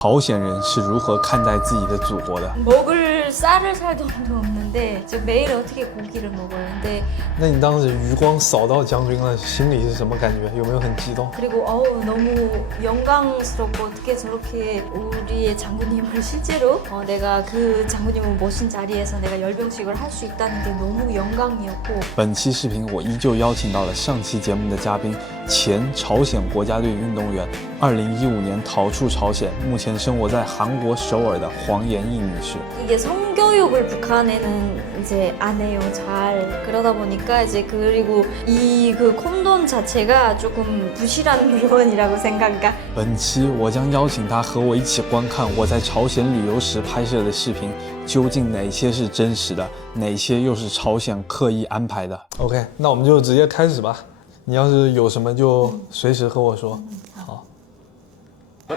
朝鲜人是如何看待自己的祖国的？ 먹을 쌀을 살 돈도 없는데 저 매일 어떻게 고기를 먹어요? 근데 那你当时余光扫到将军了，心里是什么感觉？有没有很激动？ 그리고 너무 영광스럽고 어떻게 저렇게 우리의 장군님을 실제로 내가 그 장군님을 모신 자리에서 내가 열병식을 할 수 있다는 게 너무 영광이었고 本期视频我依旧邀请到了上期节目的嘉宾，前朝鲜国家队运动员，2015年逃出朝鲜，目前生活在韩国首尔的黄延义女士。 이게 성교육을 북한에는 이제 안 해요 잘 그러다 보니까 이제 그리고 이 그 콘돔 자체가 조금 부실한 물건이라고 생각가 本期我将邀请她和我一起观看我在朝鲜旅游时拍摄的视频，究竟哪些是真实的，哪些又是朝鲜刻意安排的。 OK，那我们就直接开始吧。你要是有什么就随时和我说。好。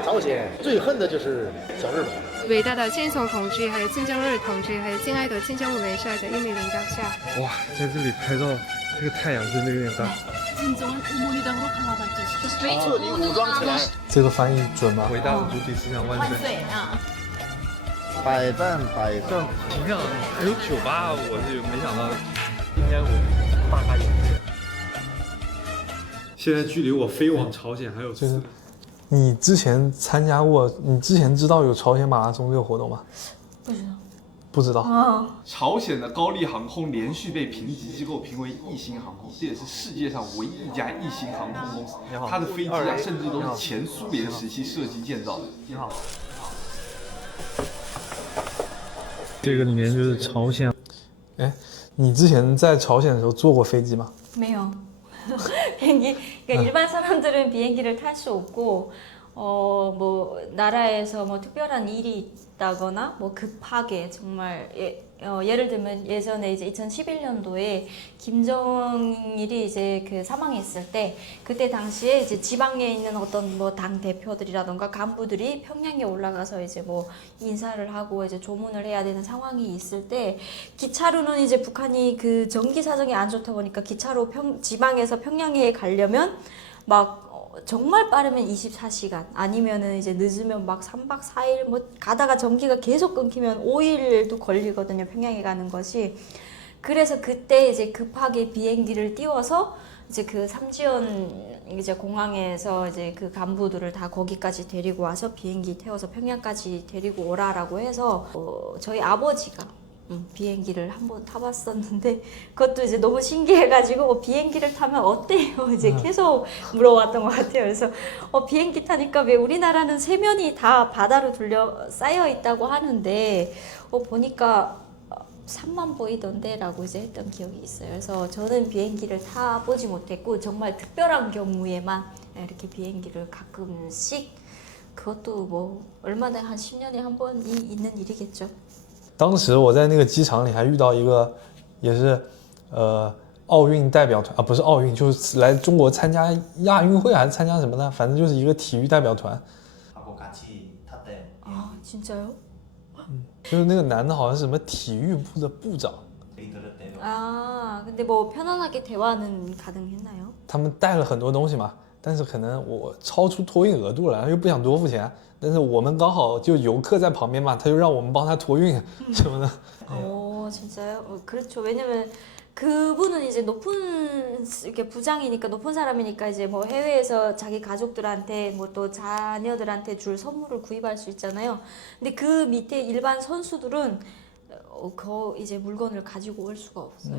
朝鲜最恨的就是小日本。 伟大的金总同志，还有金正日同志，还有敬爱的金正恩元帅的英明领导下，哇，在这里拍照，这个太阳真的有点大。 彻底武装起来，这个翻译准吗？伟大的主体思想万岁！百战百胜。你看还有酒吧，我是没想到，今天我大开眼界。现在距离我飞往朝鲜还有就是你之前参加过，你之前知道有朝鲜马拉松这个活动吗？不知道不知道。朝鲜的高丽航空连续被评级机构评为异星航空，这也是世界上唯一一家异星航空公司。它的飞机啊，甚至都是前苏联时期设计建造的。你好。这个里面就是朝鲜。哎，你之前在朝鲜的时候坐过飞机吗？ 매요. 비행기 그러니까 일반 사람들은 비행기를 탈 수 없고 뭐 나라에서 뭐 특별한 일이 있다거나 뭐 급하게 정말 예를 들면 예전에 이제 2011년도에 김정일이 이제 그 사망했을 때 그때 당시에 이제 지방에 있는 어떤 뭐 당 대표들이라던가 간부들이 평양에 올라가서 이제 뭐 인사를 하고 이제 조문을 해야 되는 상황이 있을 때 기차로는 이제 북한이 그 전기 사정이 안 좋다 보니까 기차로 지방에서 평양에 가려면 막 정말 빠르면 24시간 아니면은 이제 늦으면 막 3박 4일 뭐 가다가 전기가 계속 끊기면 5일도 걸리거든요. 평양에 가는 것이. 그래서 그때 이제 급하게 비행기를 띄워서 이제 그 삼지연 이제 공항에서 이제 그 간부들을 다 거기까지 데리고 와서 비행기 태워서 평양까지 데리고 오라라고 해서 저희 아버지가 비행기를 한번 타봤었는데 그것도 이제 너무 신기해가지고 비행기를 타면 어때요? 이제 계속 물어봤던 것 같아요. 그래서 비행기 타니까 왜 우리나라는 세면이 다 바다로 쌓여 있다고 하는데 보니까 산만 보이던데 라고 이제 했던 기억이 있어요. 그래서 저는 비행기를 타보지 못했고 정말 특별한 경우에만 이렇게 비행기를 가끔씩 그것도 뭐 얼마나 한 10년에 한 번이 있는 일이겠죠. 当时我在那个机场里还遇到一个，也是奥运代表团啊，不是奥运，就是来中国参加亚运会还是参加什么的，反正就是一个体育代表团。 아 진짜요? 就是那个男的好像是什么体育部的部长。 아 근데 뭐 편안하게 대화는 가능했나요? 他们带了很多东西嘛，但是可能我超出托运额度了，然后又不想多付钱。 但是我们刚好就游客在旁边嘛，他就让我们帮他托运什么的。 진짜요? 그렇죠. 왜냐면 그분은 이제 높은 이렇게 부장이니까 높은 사람이니까 이제 뭐 해외에서 자기 가족들한테 뭐 또 자녀들한테 줄 선물을 구입할 수 있잖아요. 근데 그 밑에 일반 선수들은 이제 물건을 가지고 올 수가 없어요.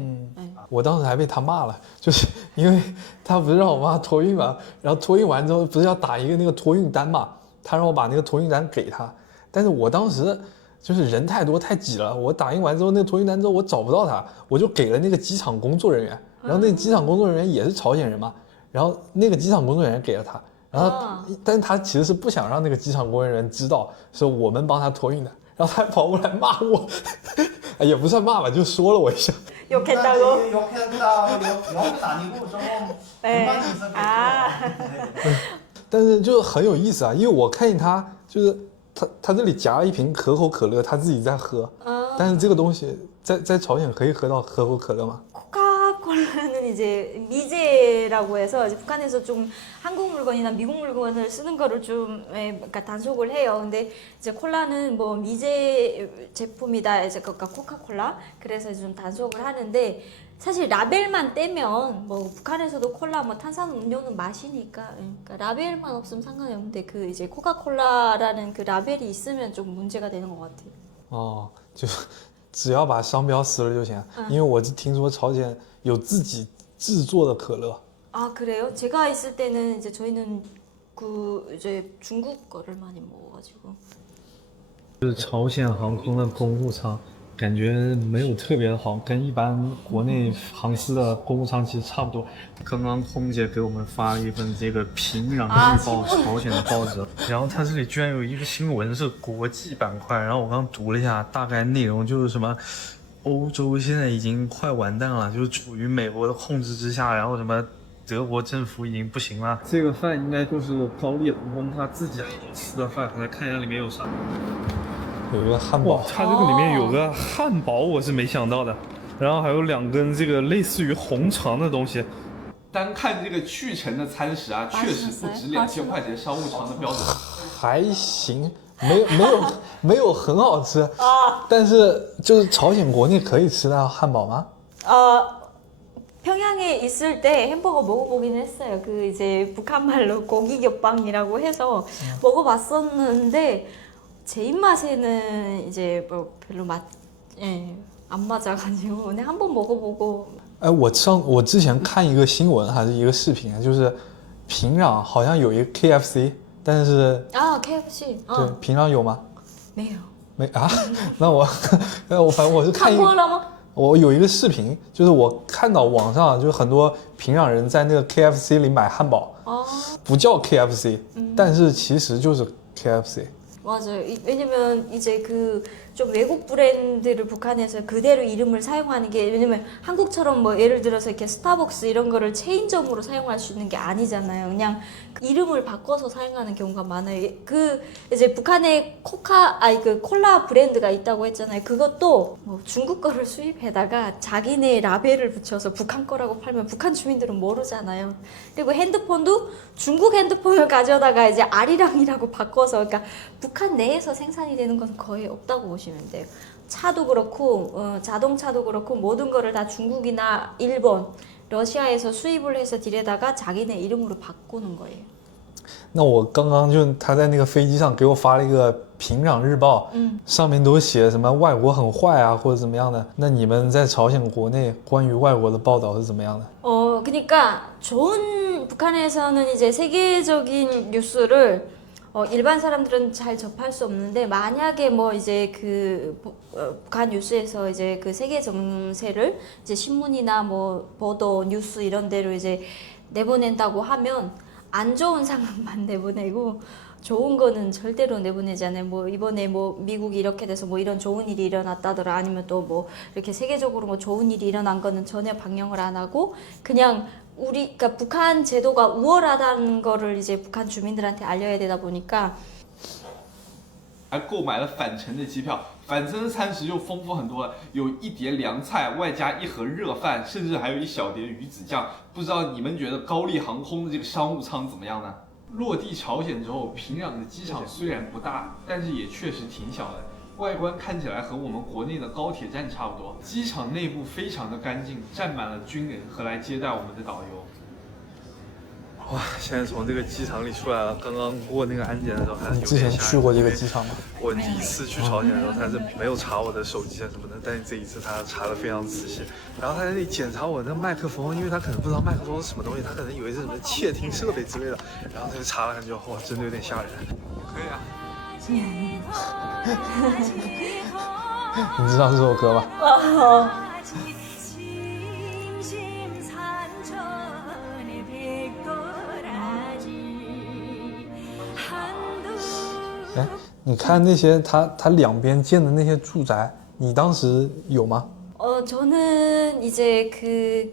我当时还被他骂了，就是因为他不是让我帮他托运嘛，然后托运完之后不是要打一个那个托运单嘛。 他让我把那个托运单给他，但是我当时就是人太多太挤了，我打印完之后那个托运单之后我找不到他，我就给了那个机场工作人员，然后那个机场工作人员也是朝鲜人嘛，然后那个机场工作人员给了他，然后但是他其实是不想让那个机场工作人员知道是我们帮他托运的，然后他还跑过来骂我，也不算骂吧，就说了我一下。 욕했다고? 욕했다. 욕은 아니고 좀 불만이 있었겠죠. 但是就很有意思啊，因为我看见他就是他这里夹了一瓶可口可乐，他自己在喝，但是这个东西在朝鲜可以喝到可口可乐吗？ 코카콜라는 이제 미제라고 해서 이제 북한에서 좀 한국 물건이나 미국 물건을 쓰는 거를 좀 그러니까 단속을 해요. 근데 이제 콜라는 뭐 미제 제품이다 이제 그러니까 코카콜라 그래서 좀 단속을 하는데 사실 라벨만 떼면 뭐 북한에서도 콜라 뭐 탄산음료는 마시니까 그러니까 라벨만 없으면 상관이 없는데 그 이제 코카콜라라는 그 라벨이 있으면 좀 문제가 되는 것 같아요. 哦，就只要把商标撕了就行。因为我听说朝鲜有自己制作的可乐。 아 그래요? 제가 있을 때는 이제 저희는 그 이제 중국 거를 많이 먹어가지고. 就是朝鲜航空的公务舱，感觉没有特别的好，跟一般国内航司的公务舱其实差不多。刚刚空姐给我们发了一份这个平壤日报朝鲜的报纸，然后它这里居然有一个新闻是国际板块，然后我刚读了一下，大概内容就是什么。 欧洲现在已经快完蛋了，就是处于美国的控制之下，然后什么德国政府已经不行了。这个饭应该就是高丽航空他自己好吃的饭，我来看一下里面有啥。有一个汉堡，它这个里面有个汉堡，我是没想到的，然后还有2根这个类似于红肠的东西。单看这个去程的餐食啊，确实不止2000块钱商务舱的标准。还行，没有很好吃但是就是朝鲜国内可以吃到汉堡吗？ 평양에 있을 때 햄버거 먹어보긴 했어요. 그 이제 북한 말로 고기겹빵이라고 해서 먹어봤었는데 제 입맛에는 이제 뭐 별로 안 맞아가지고 근데 한번 먹어보고. 哎，我之前看一个新闻还是一个视频，就是平壤好像有一个 KFC， 但是 KFC 对平壤有吗？没有。没啊？那我反正我是看一过了吗？ 我有一个视频，就是我看到网上就是很多平壤人在那个 KFC 里买汉堡，不叫 KFC，但是其实就是 KFC。 맞아요. 왜냐면 이제 그 좀 외국 브랜드를 북한에서 그대로 이름을 사용하는 게 왜냐면 한국처럼 뭐 예를 들어서 이렇게 스타벅스 이런 거를 체인점으로 사용할 수 있는 게 아니잖아요. 그냥 그 이름을 바꿔서 사용하는 경우가 많아요. 그 이제 북한에 그 콜라 브랜드가 있다고 했잖아요. 그것도 뭐 중국 거를 수입해다가 자기네 라벨을 붙여서 북한 거라고 팔면 북한 주민들은 모르잖아요. 그리고 핸드폰도 중국 핸드폰을 가져다가 이제 아리랑이라고 바꿔서 그러니까 북한 내에서 생산이 되는 건 거의 없다고 보시면 돼요. 차도 그렇고 자동차도 그렇고 모든 거를 다 중국이나 일본, 러시아에서 수입을 해서 들여다가 자기네 이름으로 바꾸는 거예요. 那我刚刚就他在那个飞机上给我发了一个平壤日报，上面都写什么外国很坏啊或者怎么样的。那你们在朝鲜国内关于外国的报道是怎么样的？ 그러니까 좋은 북한에서는 이제 세계적인 뉴스를 일반 사람들은 잘 접할 수 없는데 만약에 뭐 이제 그 북한 뉴스에서 이제 그 세계 정세를 이제 신문이나 뭐 보도 뉴스 이런 데로 이제 내보낸다고 하면 안 좋은 상황만 내보내고 좋은 거는 절대로 내보내지 않아요. 뭐 이번에 뭐 미국이 이렇게 돼서 뭐 이런 좋은 일이 일어났다더라 아니면 또 뭐 이렇게 세계적으로 뭐 좋은 일이 일어난 거는 전혀 방영을 안 하고 그냥 그러니까 북한 제도가 우월하다는 거를 이제 북한 주민들한테 알려야 되다 보니까 你之前去过这个机场吗？我第一次去朝鲜的时候，他是没有查我的手机啊什么的，但是这一次他查得非常仔细。然后他在那里检查我那麦克风，因为他可能不知道麦克风是什么东西，他可能以为是什么窃听设备之类的，然后他就查了很久，哇，真的有点吓人。可以啊。 你知道这首歌吗？哎，你看那些它两边建的那些住宅，你当时有吗？ 저는 이제 그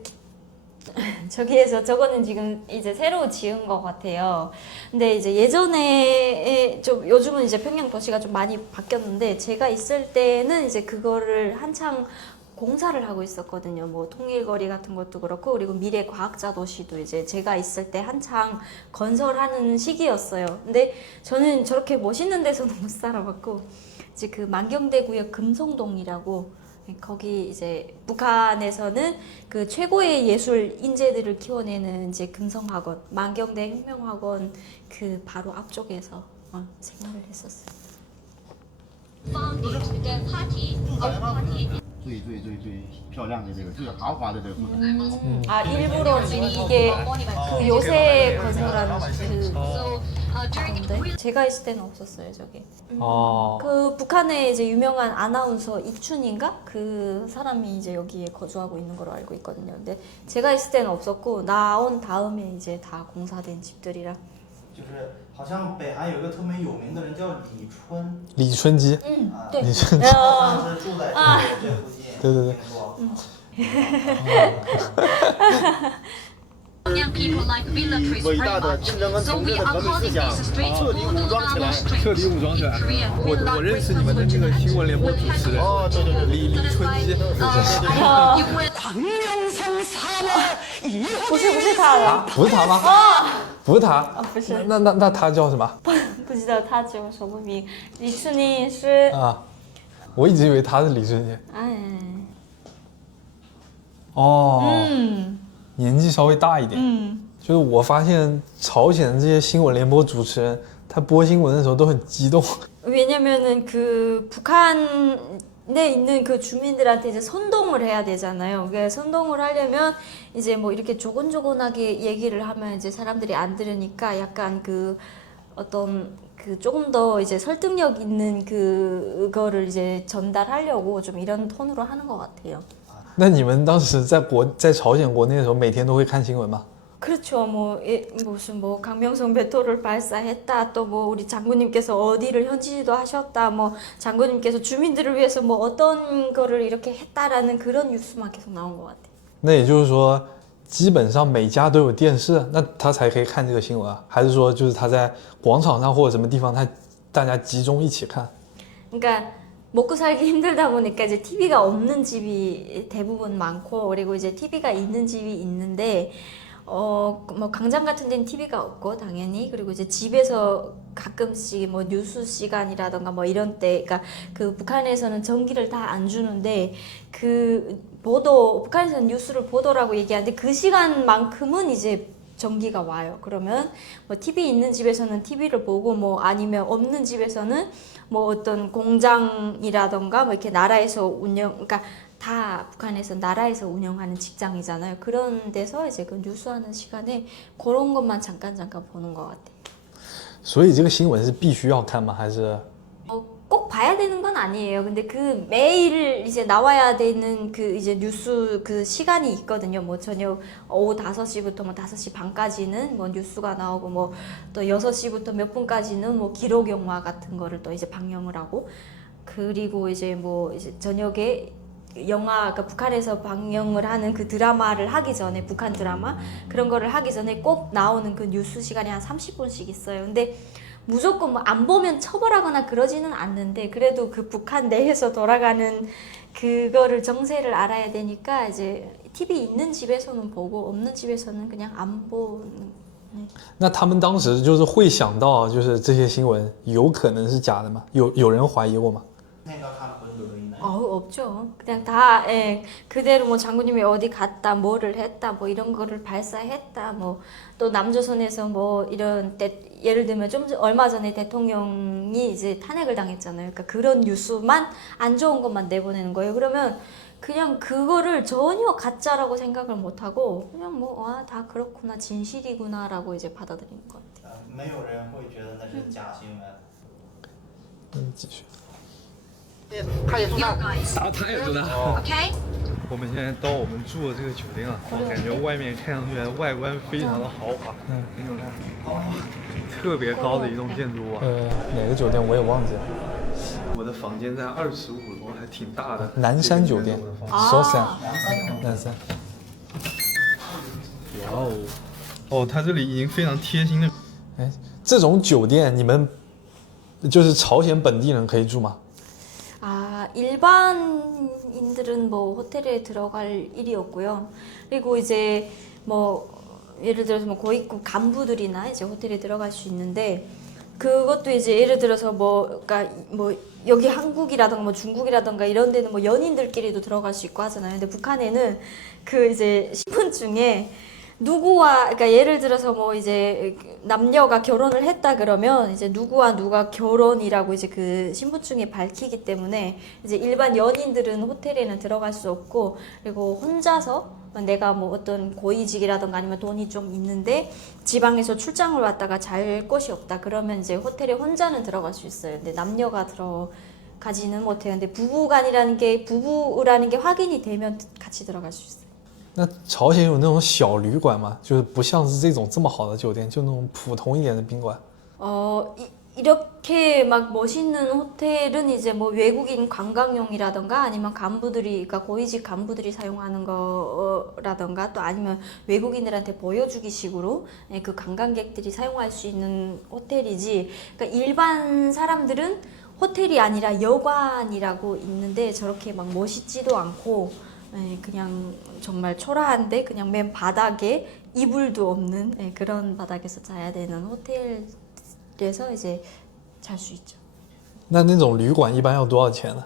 저기에서 저거는 지금 이제 새로 지은 것 같아요. 근데 이제 예전에 좀 요즘은 이제 평양 도시가 좀 많이 바뀌었는데 제가 있을 때는 이제 그거를 한창 공사를 하고 있었거든요. 뭐 통일거리 같은 것도 그렇고 그리고 미래 과학자 도시도 이제 제가 있을 때 한창 건설하는 시기였어요. 근데 저는 저렇게 멋있는 데서는 못 살아봤고 이제 그 만경대구역 금성동이라고 거기 이제 북한에서는 그 최고의 예술 인재들을 키워내는 이제 금성학원, 만경대 혁명학원 그 바로 앞쪽에서 생활을 했었어요. 最漂亮的这个，最豪华的这个户型。 아 일부러 지금 이게 그 요새 건설한 그 건데 제가 있을 때는 없었어요 저게. 어. 그 북한의 이제 유명한 아나운서 이춘인가 그 사람이 이제 여기에 거주하고 있는 걸로 알고 있거든요. 근데 제가 있을 때는 없었고 나온 다음에 이제 다 공사된 집들이라. 就是好像北韩有一个特别有名的人叫李春，李春基，对，李春基，他是住在这附近。对对对。听说。 伟大的金正恩同志的革命思想彻底武装起来，彻底武装起来。我认识你们的那个新闻联播主持人，哦，对对对，李春基。不是他的，不是他吗？不是他。不是。那他叫什么？不知道他叫什么名。李春宁是啊，我一直以为他是李春基。哎，哦，年纪稍微大一点。就是我发现朝鲜的这些新闻联播主持人，他播新闻的时候都很激动。 왜냐면은 그 북한에 있는 그 주민들한테 이제 선동을 해야 되잖아요. 그러니까 선동을 하려면 이제 뭐 이렇게 조곤조곤하게 얘기를 하면 이제 사람들이 안 들으니까 약간 그 어떤 그 조금 더 이제 설득력 있는 그거를 이제 전달하려고 좀 이런 톤으로 하는 것 같아요. 那你们当时在朝鲜国内的时候，每天都会看新闻吗？ 그렇죠. 뭐 무슨 뭐 강명성 배토를 발사했다. 또 뭐 우리 장군님께서 어디를 현지지도 하셨다. 뭐 장군님께서 주민들을 위해서 뭐 어떤 거를 이렇게 했다라는 그런 뉴스만 계속 나온 것 같아요. 那也就是说，基本上每家都有电视，那他才可以看这个新闻啊？还是说就是他在广场上或者什么地方，大家集中一起看？ 그러니까 먹고 살기 힘들다 보니까 이제 TV가 없는 집이 대부분 많고 그리고 이제 TV가 있는 집이 있는데 뭐 광장 같은 데는 TV가 없고 당연히 그리고 이제 집에서 가끔씩 뭐 뉴스 시간이라던가 뭐 이런 때 그러니까 그 북한에서는 전기를 다 안 주는데 그 북한에서는 뉴스를 보도라고 얘기하는데 그 시간만큼은 이제 전기가 와요. 그러면 뭐 TV 있는 집에서는 TV를 보고 뭐 아니면 없는 집에서는 뭐 어떤 공장이라던가 뭐 이렇게 나라에서 그러니까 다 북한에서 나라에서 운영하는 직장이잖아요. 그런 데서 이제 그 뉴스하는 시간에 그런 것만 잠깐 보는 것 같아요. 所以这个新闻是必须要看吗？还是？ 꼭 봐야 되는 건 아니에요. 근데 그 매일 이제 나와야 되는 그 이제 뉴스 그 시간이 있거든요. 뭐 저녁 오후 5시부터 뭐 5시 반까지는 뭐 뉴스가 나오고 뭐 또 6시부터 몇 분까지는 뭐 기록 영화 같은 거를 또 이제 방영을 하고 그리고 이제 뭐 이제 저녁에 영화 그러니까 북한에서 방영을 하는 그 드라마를 하기 전에 북한 드라마 그런 거를 하기 전에 꼭 나오는 그 뉴스 시간이 한 30분씩 있어요. 근데 무조건 뭐 안 보면 처벌하거나 그러지는 않는데 그래도 그 북한 내에서 돌아가는 그거를 정세를 알아야 되니까 이제 TV 있는 집에서는 보고 없는 집에서는 그냥 안 보는. 那他们当时就是会想到，就是这些新闻有可能是假的吗？有人怀疑过吗？ 없죠. 그냥 다 그대로 뭐 장군님이 어디 갔다, 뭐를 했다, 뭐 이런 거를 발사했다, 뭐 또 남조선에서 뭐 이런 예를 들면 좀 얼마 전에 대통령이 이제 탄핵을 당했잖아요. 그러니까 그런 뉴스만 안 좋은 것만 내보내는 거예요. 그러면 그냥 그거를 전혀 가짜라고 생각을 못 하고 그냥 뭐 다 그렇구나 진실이구나라고 이제 받아들이는 것 같아요. 没有人会觉得那是假新闻。继续。 他也住那。他也住那。OK。我们现在到我们住的这个酒店啊，感觉外面看上去外观非常的豪华。你们看，特别高的一栋建筑物啊。哪个酒店我也忘记了。我的房间在25楼，还挺大的。南山酒店。首山。南山。哇哦。哦，它这里已经非常贴心的。这种酒店你们就是朝鲜本地人可以住吗？ 아, 일반인들은 뭐 호텔에 들어갈 일이 없고요. 그리고 이제 뭐 예를 들어서 뭐 고위급 간부들이나 이제 호텔에 들어갈 수 있는데 그것도 이제 예를 들어서 뭐 그러니까 뭐 여기 한국이라던가 뭐 중국이라던가 이런 데는 뭐 연인들끼리도 들어갈 수 있고 하잖아요. 근데 북한에는 그 이제 신분증에 누구와 그러니까 예를 들어서 뭐 이제 남녀가 결혼을 했다 그러면 이제 누구와 누가 결혼이라고 이제 그 신분증에 밝히기 때문에 이제 일반 연인들은 호텔에는 들어갈 수 없고 그리고 혼자서 내가 뭐 어떤 고위직이라던가 아니면 돈이 좀 있는데 지방에서 출장을 왔다가 잘 곳이 없다 그러면 이제 호텔에 혼자는 들어갈 수 있어요. 근데 남녀가 들어가지는 못해요. 근데 부부라는 게 확인이 되면 같이 들어갈 수 있어요. 那朝鲜有那种小旅馆吗？就是不像是这种这么好的酒店，就那种普通一点的宾馆。 이렇게 막 멋있는 호텔은 이제 뭐 외국인 관광용이라던가 아니면 간부들이, 그러니까 고위직 간부들이 사용하는 거라던가 또 아니면 외국인들한테 보여주기 식으로 그 관광객들이 사용할 수 있는 호텔이지. 그러니까 일반 사람들은 호텔이 아니라 여관이라고 있는데 저렇게 막 멋있지도 않고 그냥 정말 초라한데 그냥 맨 바닥에 이불도 없는 그런 바닥에서 자야 되는 호텔에서 이제 잘 수 있죠. 那种旅馆一般要多少钱呢？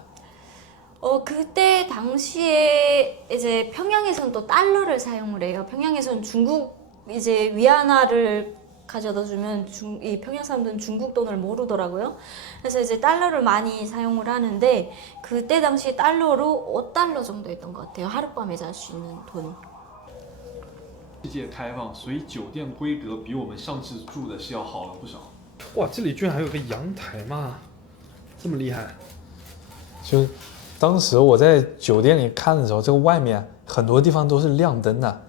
그때 당시에 이제 평양에선 또 달러를 사용을 해요. 평양에선 중국 이제 위안화를 가져다 주면 이 평양 사람들은 중국 돈을 모르더라고요. 그래서 이제 달러를 많이 사용을 하는데 그때 당시 달러로 5달러 정도 했던 것 같아요. 하룻밤에 잘 수 있는 돈이. 世界开放，所以酒店规格比我们上次住的是要好了不少。哇，这里居然还有个阳台嘛，这么厉害！就当时我在酒店里看的时候，这个外面很多地方都是亮灯的。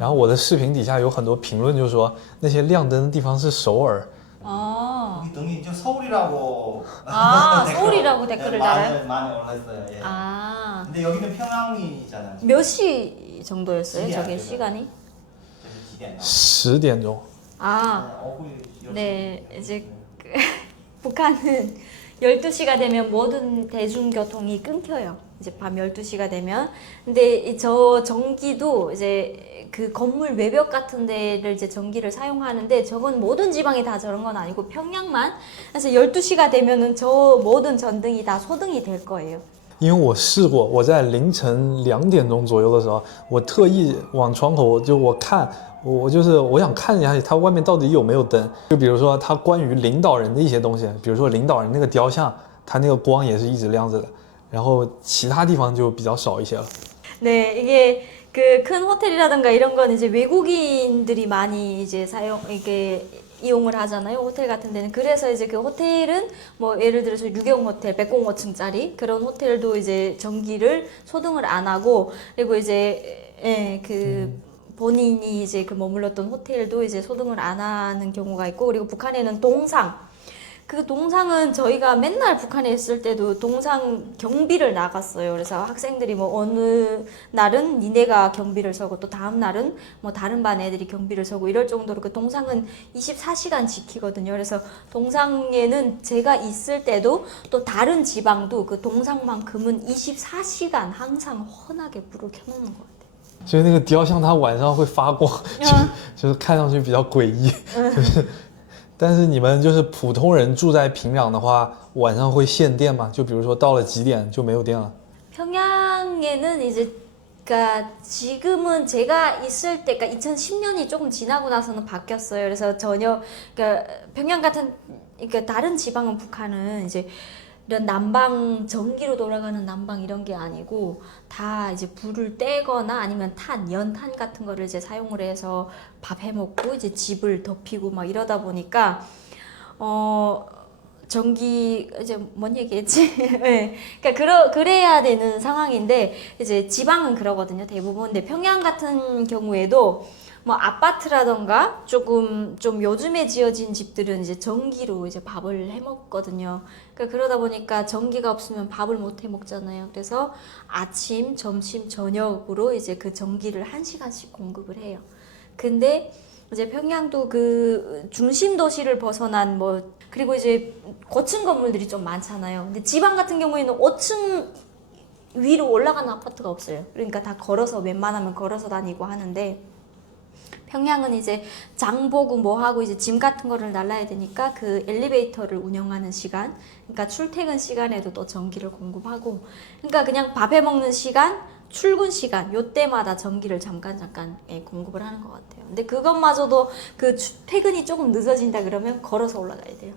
然后我的视频底下有很多评论，就说那些亮灯的地方是首尔。 여기 등이 저 서울이라고. 서울이라고 댓글을 달아요? 많이 올랐어요. 예. 아, 근데 여기는 평양이잖아요. 몇 시 정도였어요? 저게 시간이? 10点钟。 아, 네, 이제 북한은 12시가 되면 모든 대중교통이 끊겨요. 이제 밤 12시가 되면. 근데 저 전기도 이제 그 건물 외벽 같은 데를 이제 전기를 사용하는데 저건 모든 지방이 다 저런 건 아니고 평양만. 그래서 12시가 되면은 저 모든 전등이 다 소등이 될 거예요. 因为我试过，我在凌晨2点钟左右的时候，我特意往窗口我看，我想看一下它外面到底有没有灯。就比如说它关于领导人的一些东西，比如说领导人那个雕像，它那个光也是一直亮着的。然后其他地方就比较少一些了。 네, 이게 그 큰 호텔이라든가 이런 건 이제 외국인들이 많이 이제 이용을 하잖아요. 호텔 같은 데는. 그래서 이제 그 호텔은 뭐 예를 들어서 유경 호텔 105층짜리 그런 호텔도 이제 전기를 소등을 안 하고 그리고 이제 그 본인이 이제 그 머물렀던 호텔도 이제 소등을 안 하는 경우가 있고 그리고 북한에는 동상 그 동상은 저희가 맨날 북한에 있을 때도 동상 경비를 나갔어요. 그래서 학생들이 뭐 어느 날은 니네가 경비를 서고 또 다음 날은 뭐 다른 반 애들이 경비를 서고 이럴 정도로 그 동상은 24시간 지키거든요. 그래서 동상에는 제가 있을 때도 또 다른 지방도 그 동상만큼은 24시간 항상 환하게 불을 켜놓는 것 같아요. 就是那个雕像，它晚上会发光，就是看上去比较诡异，就是。 但是你们就是普通人住在平壤的话，晚上会限电吗？就比如说到了几点就没有电了？ 평양에는 이제 그러니까 지금은 제가 있을 때, 그러니까 2010년이 조금 지나고 나서는 바뀌었어요. 그래서 전혀 그러니까 평양 같은 그러니까 다른 지방은 북한은 이제 이런 난방 전기로 돌아가는 난방 이런 게 아니고 다 이제 불을 떼거나 아니면 연탄 같은 거를 이제 사용을 해서 밥 해 먹고 이제 집을 덮이고 막 이러다 보니까 전기 이제 뭔 얘기했지? 네. 그러니까 그래야 되는 상황인데 이제 지방은 그러거든요. 대부분. 근데 평양 같은 경우에도 뭐 아파트라던가 조금 좀 요즘에 지어진 집들은 이제 전기로 이제 밥을 해 먹거든요. 그러니까 그러다 보니까 전기가 없으면 밥을 못 해 먹잖아요. 그래서 아침, 점심, 저녁으로 이제 그 전기를 1시간씩 공급을 해요. 근데 이제 평양도 그 중심 도시를 벗어난 뭐 그리고 이제 고층 건물들이 좀 많잖아요. 근데 지방 같은 경우에는 5층 위로 올라가는 아파트가 없어요. 그러니까 다 걸어서 웬만하면 걸어서 다니고 하는데 평양은 이제 장 보고 뭐 하고 이제 짐 같은 거를 날라야 되니까 그 엘리베이터를 운영하는 시간, 그러니까 출퇴근 시간에도 또 전기를 공급하고, 그러니까 그냥 밥해 먹는 시간, 출근 시간 요때마다 전기를 잠깐 공급을 하는 것 같아요. 근데 그것마저도 그 퇴근이 조금 늦어진다 그러면 걸어서 올라가야 돼요.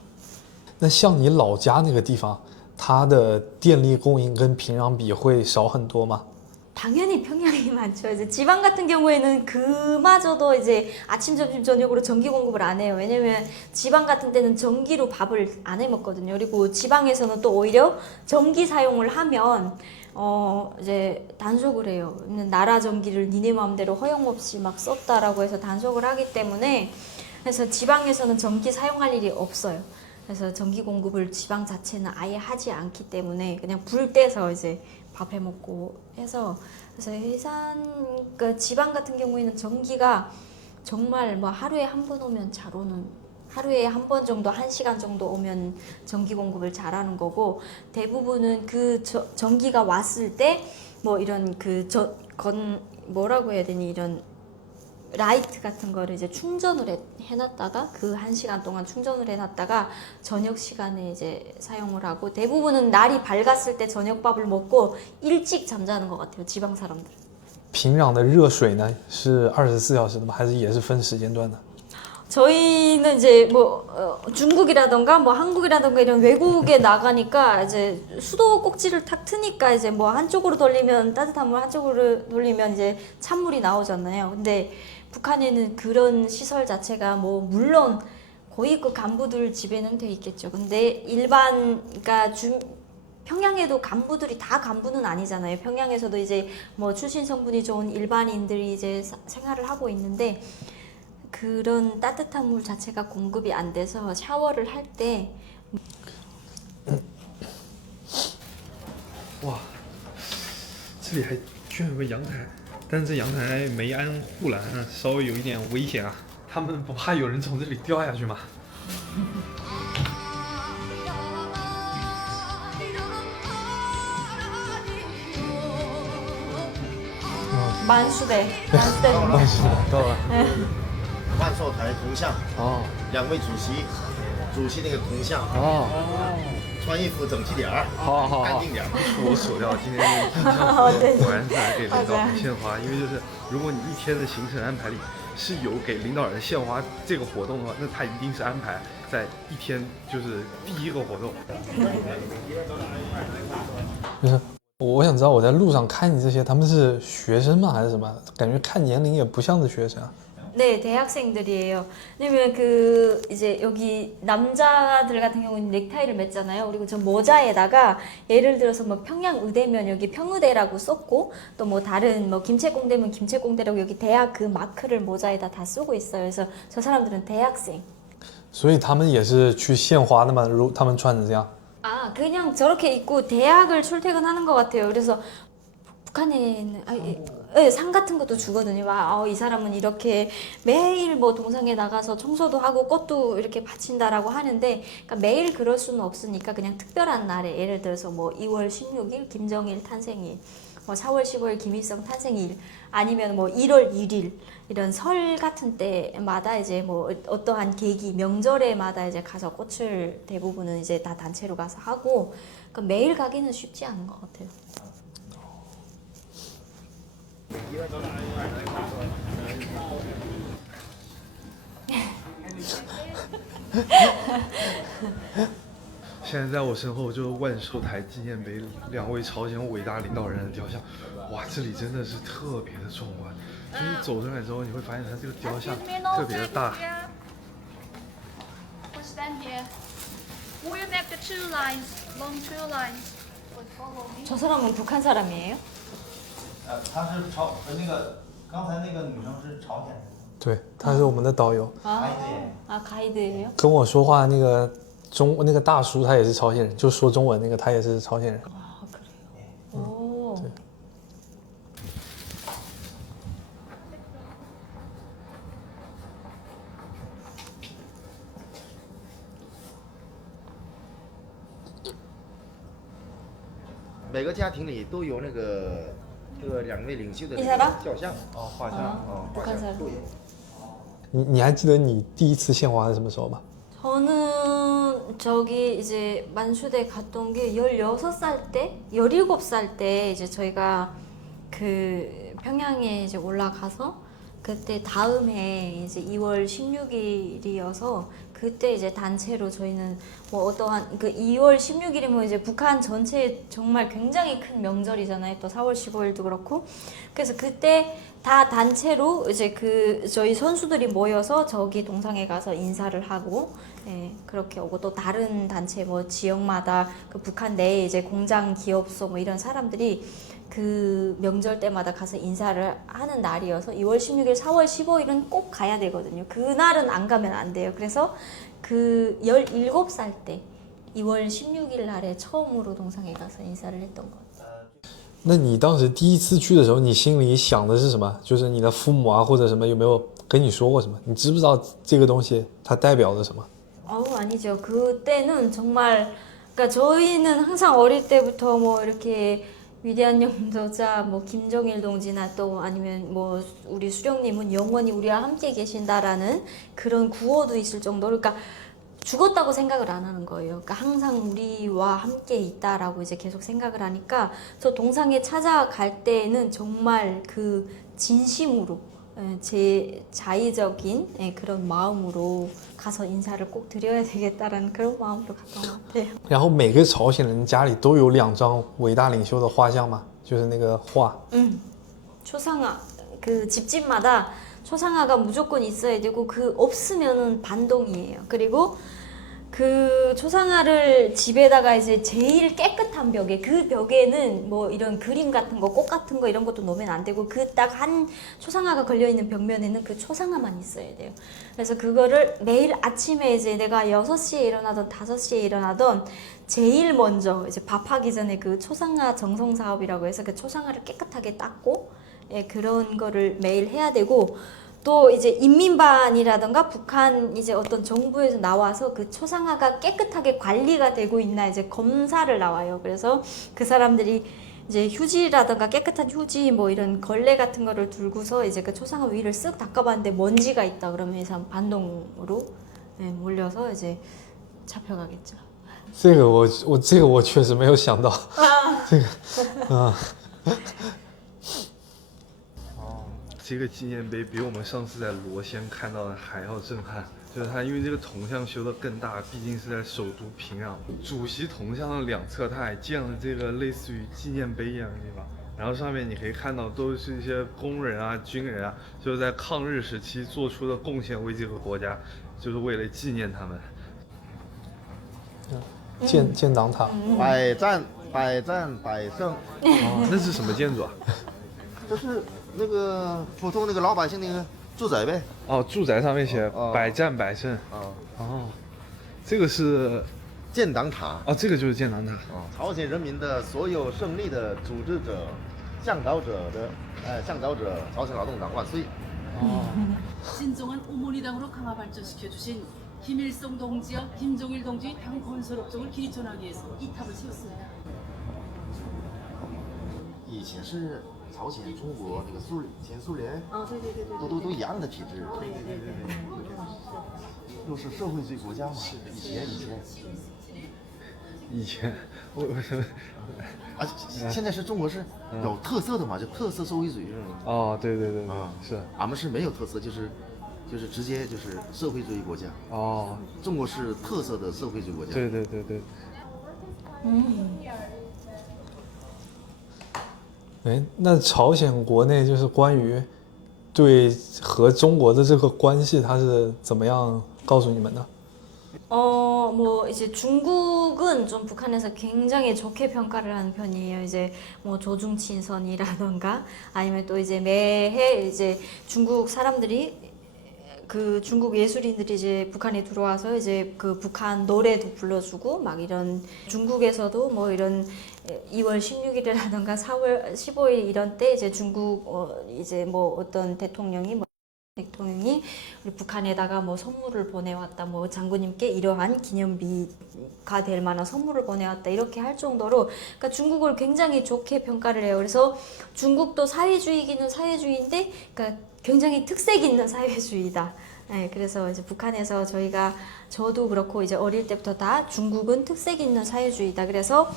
那像你老家那个地方，它的电力供应跟平壤比会少很多吗？ 당연히 평양이 많죠. 이제 지방 같은 경우에는 그마저도 이제 아침, 점심, 저녁으로 전기 공급을 안 해요. 왜냐면 지방 같은 때는 전기로 밥을 안 해 먹거든요. 그리고 지방에서는 또 오히려 전기 사용을 하면 이제 단속을 해요. 나라 전기를 니네 마음대로 허용 없이 막 썼다라고 해서 단속을 하기 때문에 그래서 지방에서는 전기 사용할 일이 없어요. 그래서 전기 공급을 지방 자체는 아예 하지 않기 때문에 그냥 불 떼서 이제 밥 해 먹고 해서 그래서 해산 그 지방 같은 경우에는 전기가 정말 뭐 하루에 한 번 오면 잘 오는 하루에 한 번 정도 1시간 정도 오면 전기 공급을 잘하는 거고 대부분은 그 전기가 왔을 때 뭐 이런 뭐라고 해야 되니 이런 라이트 같은 거를 이제 충전을 해놨다가 그 1시간 동안 충전을 해놨다가 저녁 시간에 이제 사용을 하고 대부분은 날이 밝았을 때 저녁밥을 먹고 일찍 잠자는 것 같아요. 지방 사람들. 平壤的热水呢是24小时的吗？还是也是分时间段的？ 저희는 이제 뭐 중국이라던가 뭐 한국이라던가 이런 외국에 나가니까 이제 수도 꼭지를 탁 트니까 이제 뭐 한쪽으로 돌리면 따뜻한 물 한쪽으로 돌리면 이제 찬물이 나오잖아요. 근데 북한에는 그런 시설 자체가 뭐 물론 고위급 간부들 집에는 돼 있겠죠. 근데 일반 그러니까 평양에도 간부들이 다 간부는 아니잖아요. 평양에서도 이제 뭐 출신 성분이 좋은 일반인들이 이제 생활을 하고 있는데 그런 따뜻한 물 자체가 공급이 안 돼서 샤워를 할 때 哇，这里还居然有个阳台，但是这阳台没安护栏啊，稍微有一点危险啊。他们不怕有人从这里掉下去吗？ 만수대 到了。万寿台铜像，哦2位主席，主席那个铜像，哦，穿衣服整齐点儿，好好好干净，点儿。我所料，今天果然是来给领导们献花，因为就是如果你一天的行程安排里是有给领导人献花这个活动的话，那他一定是安排在一天就是第一个活动。就是我想知道我在路上看你这些，他们是学生吗还是什么？感觉看年龄也不像是学生啊。 네, 대학생들이에요. 왜냐면 그 이제 여기 남자들 같은 경우는 넥타이를 맸잖아요. 그리고 저 모자에다가 예를 들어서 뭐 평양의대면 여기 평의대라고 썼고 또 뭐 다른 뭐 김책공대면 김책공대라고 여기 대학 그 마크를 모자에다 다 쓰고 있어요. 그래서 저 사람들은 대학생. 所以他们也是去献花的吗？如他们穿成这样？ 아, 그냥 저렇게 입고 대학을 출퇴근하는 것 같아요. 그래서 북한에는 상 같은 것도 주거든요. 이 사람은 이렇게 매일 뭐 동상에 나가서 청소도 하고 꽃도 이렇게 바친다라고 하는데 그러니까 매일 그럴 수는 없으니까 그냥 특별한 날에 예를 들어서 뭐 2월 16일 김정일 탄생일, 뭐 4월 15일 김일성 탄생일 아니면 뭐 1월 1일 이런 설 같은 때마다 이제 뭐 어떠한 계기 명절에마다 이제 가서 꽃을 대부분은 이제 다 단체로 가서 하고 그러니까 매일 가기는 쉽지 않은 것 같아요. 네. 现在在我身后就是万寿台纪念碑，2位朝鲜伟大领导人的雕像，哇，这里真的是特别的壮观。就你走上来之后，你会发现它这个雕像特别的大。 We'll stand here. We'll make the 2 lines, long 2 lines. Follow me. 저 사람은 북한 사람이에요? 他是那个刚才那个女生是朝鲜人，对，他是我们的导游， 아, 가이드예요? 跟我说话那个那个大叔他也是朝鲜人，就说中文那个他也是朝鲜人。 아, 그래요? 오. 네. 每个家庭里都有那个这两位领袖的 이 사람? 肖像，画像。画 북한 像 사람. 都有。你还记得你第一次献花是什么时候吗？ 저는 저기 이제 만수대 갔던 게 16살 때, 17살 때 이제 저희가 그 평양에 이제 올라가서 그때 다음 해 이제 2월 16일이어서 그때 이제 단체로 저희는 뭐 어떠한 그 2월 16일이면 이제 북한 전체에 정말 굉장히 큰 명절이잖아요. 또 4월 15일도 그렇고. 그래서 그때 다 단체로 이제 그 저희 선수들이 모여서 저기 동상에 가서 인사를 하고 예, 그렇게 오고 또 다른 단체 뭐 지역마다 그 북한 내에 이제 공장 기업소 뭐 이런 사람들이 그 명절 때마다 가서 인사를 하는 날이어서 2월 16일, 4월 15일은 꼭 가야 되거든요. 그날은 안 가면 안 돼요. 그래서 그 17살 때 2월 16일 날에 처음으로 동상에 가서 인사를 했던 것 같아요. 那你当时第一次去的时候，你心里想的是什么？就是你的父母啊，或者什么有没有跟你说过什么？你知不知道这个东西它代表着什么？ 아니죠. 그때는 정말 그러니까 저희는 항상 어릴 때부터 뭐 이렇게 위대한 영도자 뭐 김정일 동지나 또 아니면 뭐 우리 수령님은 영원히 우리와 함께 계신다라는 그런 구호도 있을 정도로 그러니까 죽었다고 생각을 안 하는 거예요. 그러니까 항상 우리와 함께 있다라고 이제 계속 생각을 하니까 저 동상에 찾아갈 때는 정말 그 진심으로 제 자의적인 그런 마음으로 가서 인사를 꼭 드려야 되겠다라는 그런 마음으로 갔던 것 같아요. 然后每个朝鲜人家里都有2张伟大领袖的画像吗？就是那个画。 초상화 그 집집마다 초상화가 무조건 있어야 되고 그 없으면은 반동이에요. 그리고 그 초상화를 집에다가 이제 제일 깨끗한 벽에 그 벽에는 뭐 이런 그림 같은 거, 꽃 같은 거 이런 것도 놓으면 안 되고 그 딱 한 초상화가 걸려 있는 벽면에는 그 초상화만 있어야 돼요. 그래서 그거를 매일 아침에 이제 내가 6시에 일어나던 5시에 일어나던 제일 먼저 이제 밥하기 전에 그 초상화 정성 사업이라고 해서 그 초상화를 깨끗하게 닦고 예, 그런 거를 매일 해야 되고 또 이제 인민반이라던가 북한 이제 어떤 정부에서 나와서 그 초상화가 깨끗하게 관리가 되고 있나 이제 검사를 나와요. 그래서 그 사람들이 이제 휴지라던가 깨끗한 휴지 뭐 이런 걸레 같은 거를 들고서 이제 그 초상화 위를 쓱 닦아봤는데 먼지가 있다 그러면 이 사람 반동으로 예, 몰려서 이제 잡혀가겠죠. 这个我确实没有想到。这个啊。这个纪念碑比我们上次在罗先看到的还要震撼，就是它因为这个铜像修得更大，毕竟是在首都平壤，主席铜像的2侧它还建了这个类似于纪念碑一样的地方，然后上面你可以看到都是一些工人啊、军人啊，就是在抗日时期做出的贡献为这个国家，就是为了纪念他们。建党塔。百战百胜。哦，那是什么建筑啊？这是那个普通那个老百姓那个住宅呗。哦，住宅上面写百战百胜。哦，这个是建党塔。哦，这个就是建党塔。朝鲜人民的所有胜利的组织者、向导者，朝鲜劳动党万岁。 신종한 오모니당으로 강화 발전시켜 주신 김일성 동지와 김정일 동지의 당 건설 업적을 기리천하기 위해서 이 탑을 세웠습니다. 以前是朝鲜、中国那个前苏联，对，都一样的体制。对，又是社会主义国家嘛，以前，为什么？啊，现在是中国是有特色的嘛，就特色社会主义。哦，对，是。俺们是没有特色，就是直接就是社会主义国家。哦，中国是特色的社会主义国家。对。哎，那朝鲜国内就是关于对和中国的这个关系，它是怎么样告诉你们的？ 뭐 이제 중국은 좀 북한에서 굉장히 좋게 평가를 하는 편이에요. 이제 뭐 조중친선이라던가 아니면 또 이제 매해 이제 중국 사람들이 그 중국 예술인들이 이제 북한에 들어와서 이제 그 북한 노래도 불러주고 막 이런 중국에서도 뭐 이런 2월 16일이라던가 4월 15일 이런 때 이제 중국 이제 뭐 어떤 대통령이 대통령이 우리 북한에다가 뭐 선물을 보내왔다, 뭐 장군님께 이러한 기념비가 될 만한 선물을 보내왔다 이렇게 할 정도로 그러니까 중국을 굉장히 좋게 평가를 해요. 그래서 중국도 사회주의기는 사회주의인데 그러니까 굉장히 특색 있는 사회주의다. 네, 그래서 이제 북한에서 저도 그렇고 이제 어릴 때부터 다 중국은 특색 있는 사회주의다. 그래서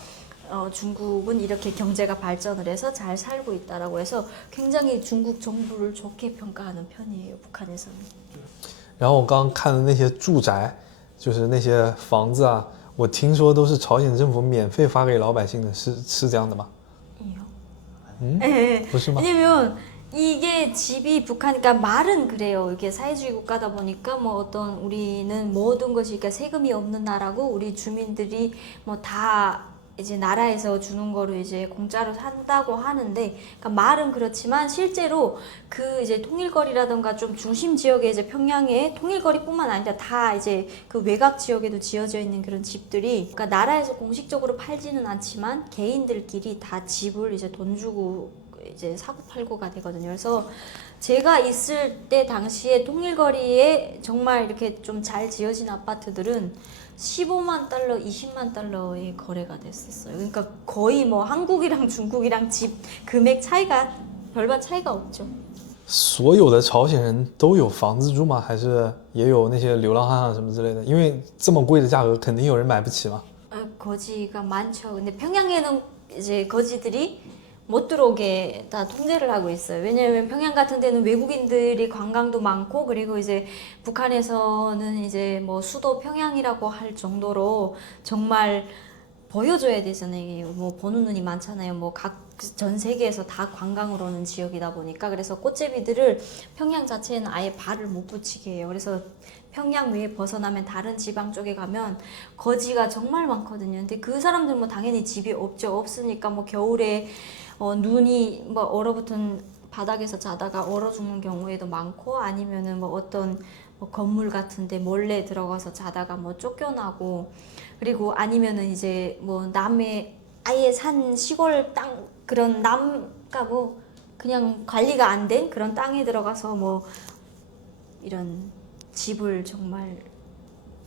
중국은 이렇게 경제가 발전을 해서 잘 살고 있다라고 해서 굉장히 중국 정부를 좋게 평가하는 편이에요, 북한에서는. 然后我刚刚看的那些住宅，就是那些房子啊，我听说都是朝鲜政府免费发给老百姓的，是这样的吗？ 네, 不是吗？ 왜냐면 이게 집이 북한, 그러니까 말은 그래요. 이게 사회주의 국가다 보니까 뭐 어떤 우리는 모든 것이 그러니까 세금이 없는 나라고 우리 주민들이 뭐 다 이제 나라에서 주는 거로 이제 공짜로 산다고 하는데, 그러니까 말은 그렇지만 실제로 그 이제 통일거리라던가 좀 중심 지역에 이제 평양에 통일거리뿐만 아니라 다 이제 그 외곽 지역에도 지어져 있는 그런 집들이, 그러니까 나라에서 공식적으로 팔지는 않지만 개인들끼리 다 집을 이제 돈 주고 이제 사고 팔고가 되거든요. 그래서 제가 있을 때 당시에 통일거리에 정말 이렇게 좀 잘 지어진 아파트들은 15만 달러, 20만 달러의 거래가 됐었어요. 그러니까 거의 뭐 한국이랑 중국이랑 집 금액 차이가 별반 차이가 없죠. 所有的朝鲜人都有房子住吗？还是也有那些流浪汉啊什么之类的？因为这么贵的价格，肯定有人买不起嘛。 거지가 많죠. 근데 평양에는 이제 거지들이 못 들어오게 다 통제를 하고 있어요. 왜냐하면 평양 같은 데는 외국인들이 관광도 많고, 그리고 이제 북한에서는 이제 뭐 수도 평양이라고 할 정도로 정말 보여줘야 되잖아요. 뭐 보는 눈이 많잖아요. 뭐 각 전 세계에서 다 관광으로 오는 지역이다 보니까. 그래서 꽃제비들을 평양 자체에는 아예 발을 못 붙이게 해요. 그래서 평양 외에 벗어나면 다른 지방 쪽에 가면 거지가 정말 많거든요. 근데 그 사람들 뭐 당연히 집이 없으니까 뭐 겨울에 눈이 뭐 얼어붙은 바닥에서 자다가 얼어 죽는 경우에도 많고, 아니면은 뭐 어떤 뭐 건물 같은데 몰래 들어가서 자다가 뭐 쫓겨나고, 그리고 아니면은 이제 뭐 남의 아예 산 시골 땅 그런 남가 뭐 그냥 관리가 안 된 그런 땅에 들어가서 뭐 이런 집을 정말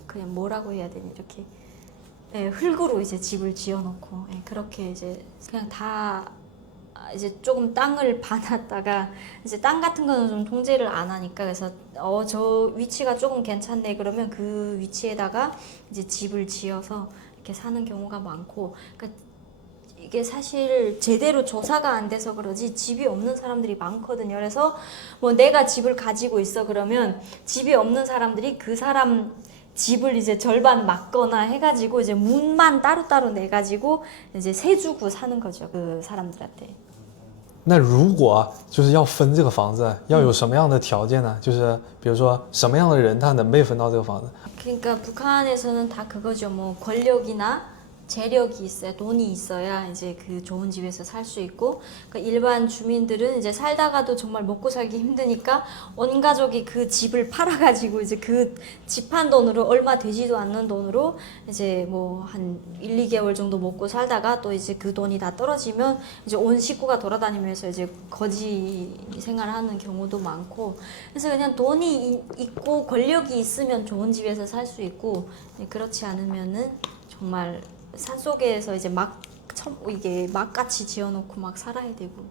그냥 뭐라고 해야 되니 이렇게 흙으로 이제 집을 지어놓고 그렇게 이제 그냥 다 이제 조금 땅을 봐놨다가 이제 땅 같은 거는 좀 통제를 안 하니까, 그래서 저 위치가 조금 괜찮네 그러면 그 위치에다가 이제 집을 지어서 이렇게 사는 경우가 많고, 그러니까 이게 사실 제대로 조사가 안 돼서 그러지 집이 없는 사람들이 많거든요. 그래서 뭐 내가 집을 가지고 있어 그러면 집이 없는 사람들이 그 사람 집을 이제 절반 막거나 해가지고 이제 문만 따로따로 내가지고 이제 세 주고 사는 거죠, 그 사람들한테. 那如果就是要分这个房子，要有什么样的条件呢？就是比如说什么样的人他能被分到这个房子？ 그러니까 북한에서는 다 그거죠. 뭐 권력이나 재력이 있어야, 돈이 있어야 이제 그 좋은 집에서 살 수 있고, 그러니까 일반 주민들은 이제 살다가도 정말 먹고 살기 힘드니까 온 가족이 그 집을 팔아가지고 이제 그 집 한 돈으로 얼마 되지도 않는 돈으로 이제 뭐 한 1, 2개월 정도 먹고 살다가 또 이제 그 돈이 다 떨어지면 이제 온 식구가 돌아다니면서 이제 거지 생활하는 경우도 많고, 그래서 그냥 돈이 있고 권력이 있으면 좋은 집에서 살 수 있고, 그렇지 않으면은 정말 산속에서 이제 이게 막같이 지어놓고 막 살아야 되고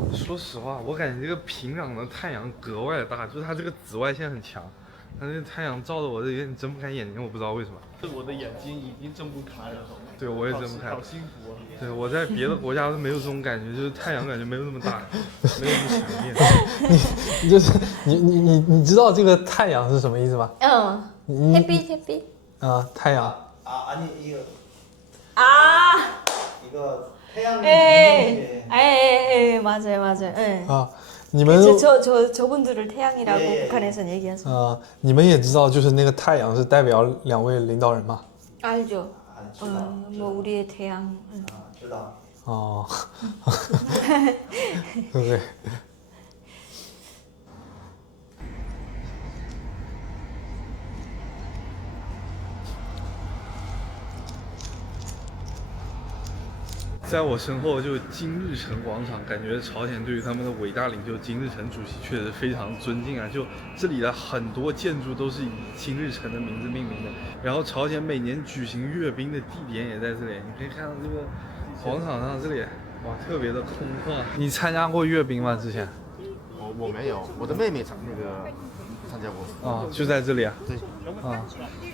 그렇죠. 说实话，我感觉这个平壤的太阳格外的大，就是它这个紫外线很强，但是太阳照的我这有点睁不开眼睛，我不知道为什么。我的眼睛已经睁不开了。对，我也睁不开。好辛苦啊！对，我在别的国家都没有这种感觉，就是太阳感觉没有那么大，没有那么强烈。你就是你知道这个太阳是什么意思吗？ 햇빛太阳 아니 이거 아 이거 태양 맞아요. 啊，你们저분들을 태양이라고 북한에서는 얘기하죠. 你们也知道，就是那个太阳是代表两位领导人吗？ 알죠. 뭐 우리의 태양. 知道。哦，对。 네. 在我身后就金日成广场，感觉朝鲜对于他们的伟大领袖金日成主席确实非常尊敬啊！就这里的很多建筑都是以金日成的名字命名的，然后朝鲜每年举行阅兵的地点也在这里，你可以看到这个广场上这里，哇，特别的空旷。你参加过阅兵吗？之前？我没有，我的妹妹参加过。啊，就在这里啊？对。啊，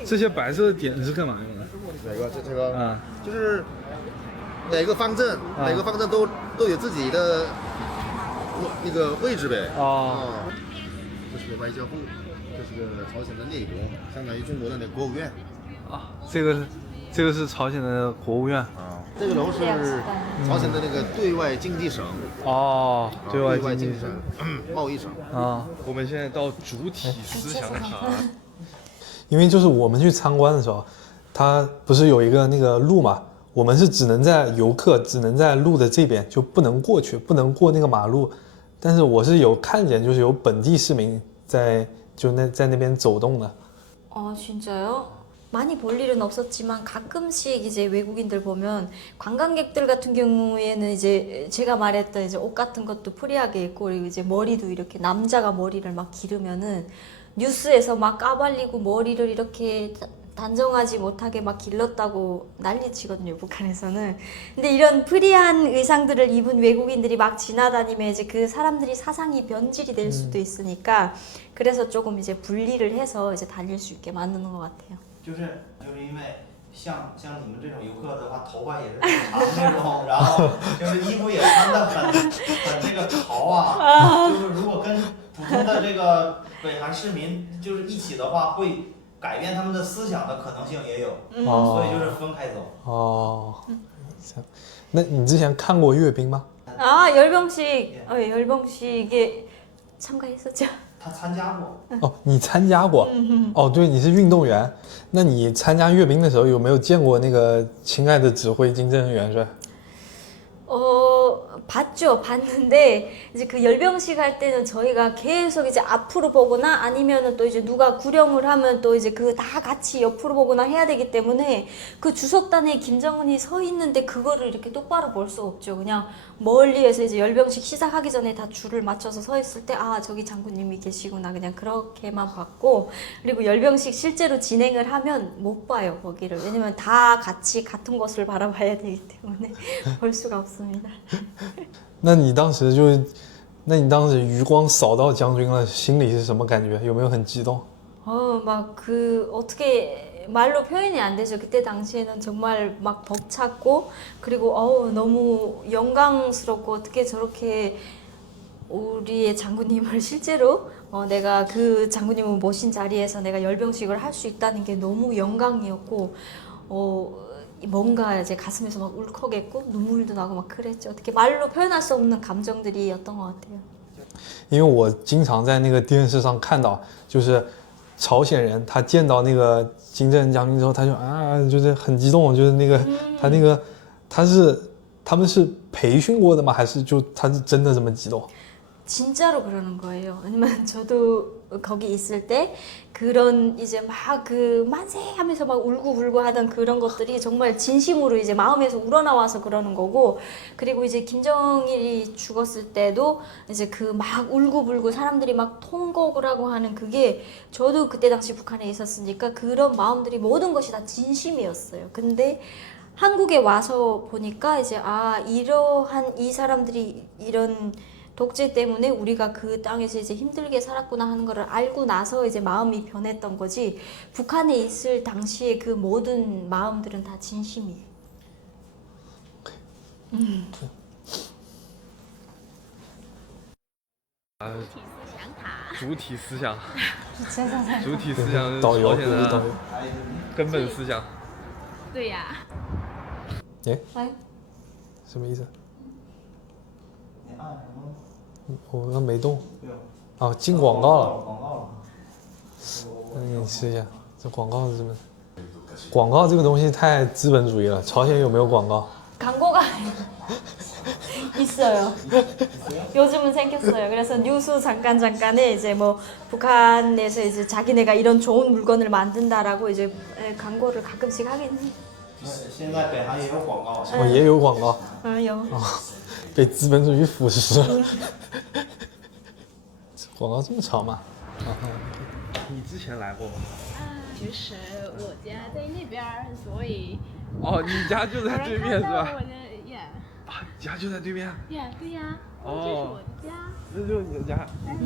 这些白色的点是干嘛用的？哪个？这个？啊，就是每个方阵，每个方阵都有自己的那个位置呗。哦。这是个外交部，这是个朝鲜的内阁，相当于中国的那国务院。啊，这个是朝鲜的国务院啊。这个楼是朝鲜的那个对外经济省。哦，对外经济省，贸易省。啊，我们现在到主体思想塔。因为就是我们去参观的时候，它不是有一个那个路嘛，我们是游客只能在路的这边，就不能过去，不能过那个马路。但是我是有看见，就是有本地市民在那边走动的。진짜요? 많이 볼 일은 없었지만 가끔씩 이제 외국인들 보면 관광객들 같은 경우에는 이제 제가 말했던 이제 옷 같은 것도 프리하게 입고 그리고 이제 머리도 이렇게 남자가 머리를 막 기르면은 뉴스에서 막 까발리고 머리를 이렇게 단정하지 못하게 막 길렀다고 난리치거든요, 북한에서는. 근데 이런 프리한 의상들을 입은 외국인들이 막 지나다니면 이제 그 사람들이 사상이 변질이 될 수도 있으니까 그래서 조금 이제 분리를 해서 이제 다닐 수 있게 만드는 것 같아요. 就是因为像你们这种游客的话，头发也是很长这种，然后就是衣服也穿得很这个潮啊，就是如果跟普通的这个北韩市民就是一起的话，会改变他们的思想的可能性也有，所以就是分开走。哦，这样。那你之前看过阅兵吗？ 열병식에 참가했었죠. 他参加过。哦，你参加过？哦，对，你是运动员。那你参加阅兵的时候有没有见过那个亲爱的指挥金正恩元帅？ 봤는데 이제 그 열병식 할 때는 저희가 계속 이제 앞으로 보거나 아니면은 또 이제 누가 구령을 하면 또 이제 그 다 같이 옆으로 보거나 해야 되기 때문에 그 주석단에 김정은이 서 있는데 그거를 이렇게 똑바로 볼 수 없죠. 그냥 멀리에서 이제 열병식 시작하기 전에 다 줄을 맞춰서 서 있을 때 아 저기 장군님이 계시구나 그냥 그렇게만 봤고 그리고 열병식 실제로 진행을 하면 못 봐요 거기를 왜냐면 다 같이 같은 곳을 바라봐야 되기 때문에 볼 수가 없습니다. 那你当时余光扫到将军了，心里是什么感觉？有没有很激动？ 막 그 어떻게 말로 표현이 안 되죠. 그때 당시에는 정말 막 벅찼고 그리고 너무 영광스럽고 어떻게 저렇게 우리의 장군님을 실제로 내가 그 장군님을 모신 자리에서 내가 열병식을 할 수 있다는 게 너무 영광이었고 뭔가 이제 가슴에서 막 울컥했고 눈물도 나고 막 그랬죠. 어떻게 말로 표현할 수 없는 감정들이었던 것 같아요. 因为我经常在那个电视上看到，就是朝鲜人他见到那个金正恩将军之后，他就就是很激动，就是那个他们是培训过的吗？还是就他是真的这么激动？ 진짜로 그러는 거예요. 왜냐면 저도 거기 있을 때 그런 이제 막 그 만세 하면서 막 울고 하던 그런 것들이 정말 진심으로 이제 마음에서 우러나와서 그러는 거고 그리고 이제 김정일이 죽었을 때도 이제 그 막 울고 사람들이 막 통곡을 하고 하는 그게 저도 그때 당시 북한에 있었으니까 그런 마음들이 모든 것이 다 진심이었어요. 근데 한국에 와서 보니까 이제 이러한 이 사람들이 이런 독재 때문에 우리가 그 땅에서 이제 힘들게 살았구나 하는 거를 알고 나서 이제 마음이 변했던 거지 북한에 있을 당시에 그 모든 마음들은 다 진심이에요.主体思想，主体思想是导游朝鲜的根本思想。对呀。什么意思？我刚没动。进广告了。那你试一下，这广告是什么？广告这个东西太资本主义了。朝鲜有没有广告？ 광고가 있어요. 요즘은 생겼어요. 그래서 뉴스 잠깐에 이제 뭐 북한에서 이제 자기네가 이런 좋은 물건을 만든다라고 이제 광고를 가끔씩 하긴 해. 现在北韩也有广告，哦，也有广告。有。哦，被资本主义腐蚀了。广告这么长吗？你之前来过吗？其实我家在那边，所以。哦，你家就在对面是吧？我的啊，你家就在对面。对呀。哦。这是我的家。那就是你的家。那个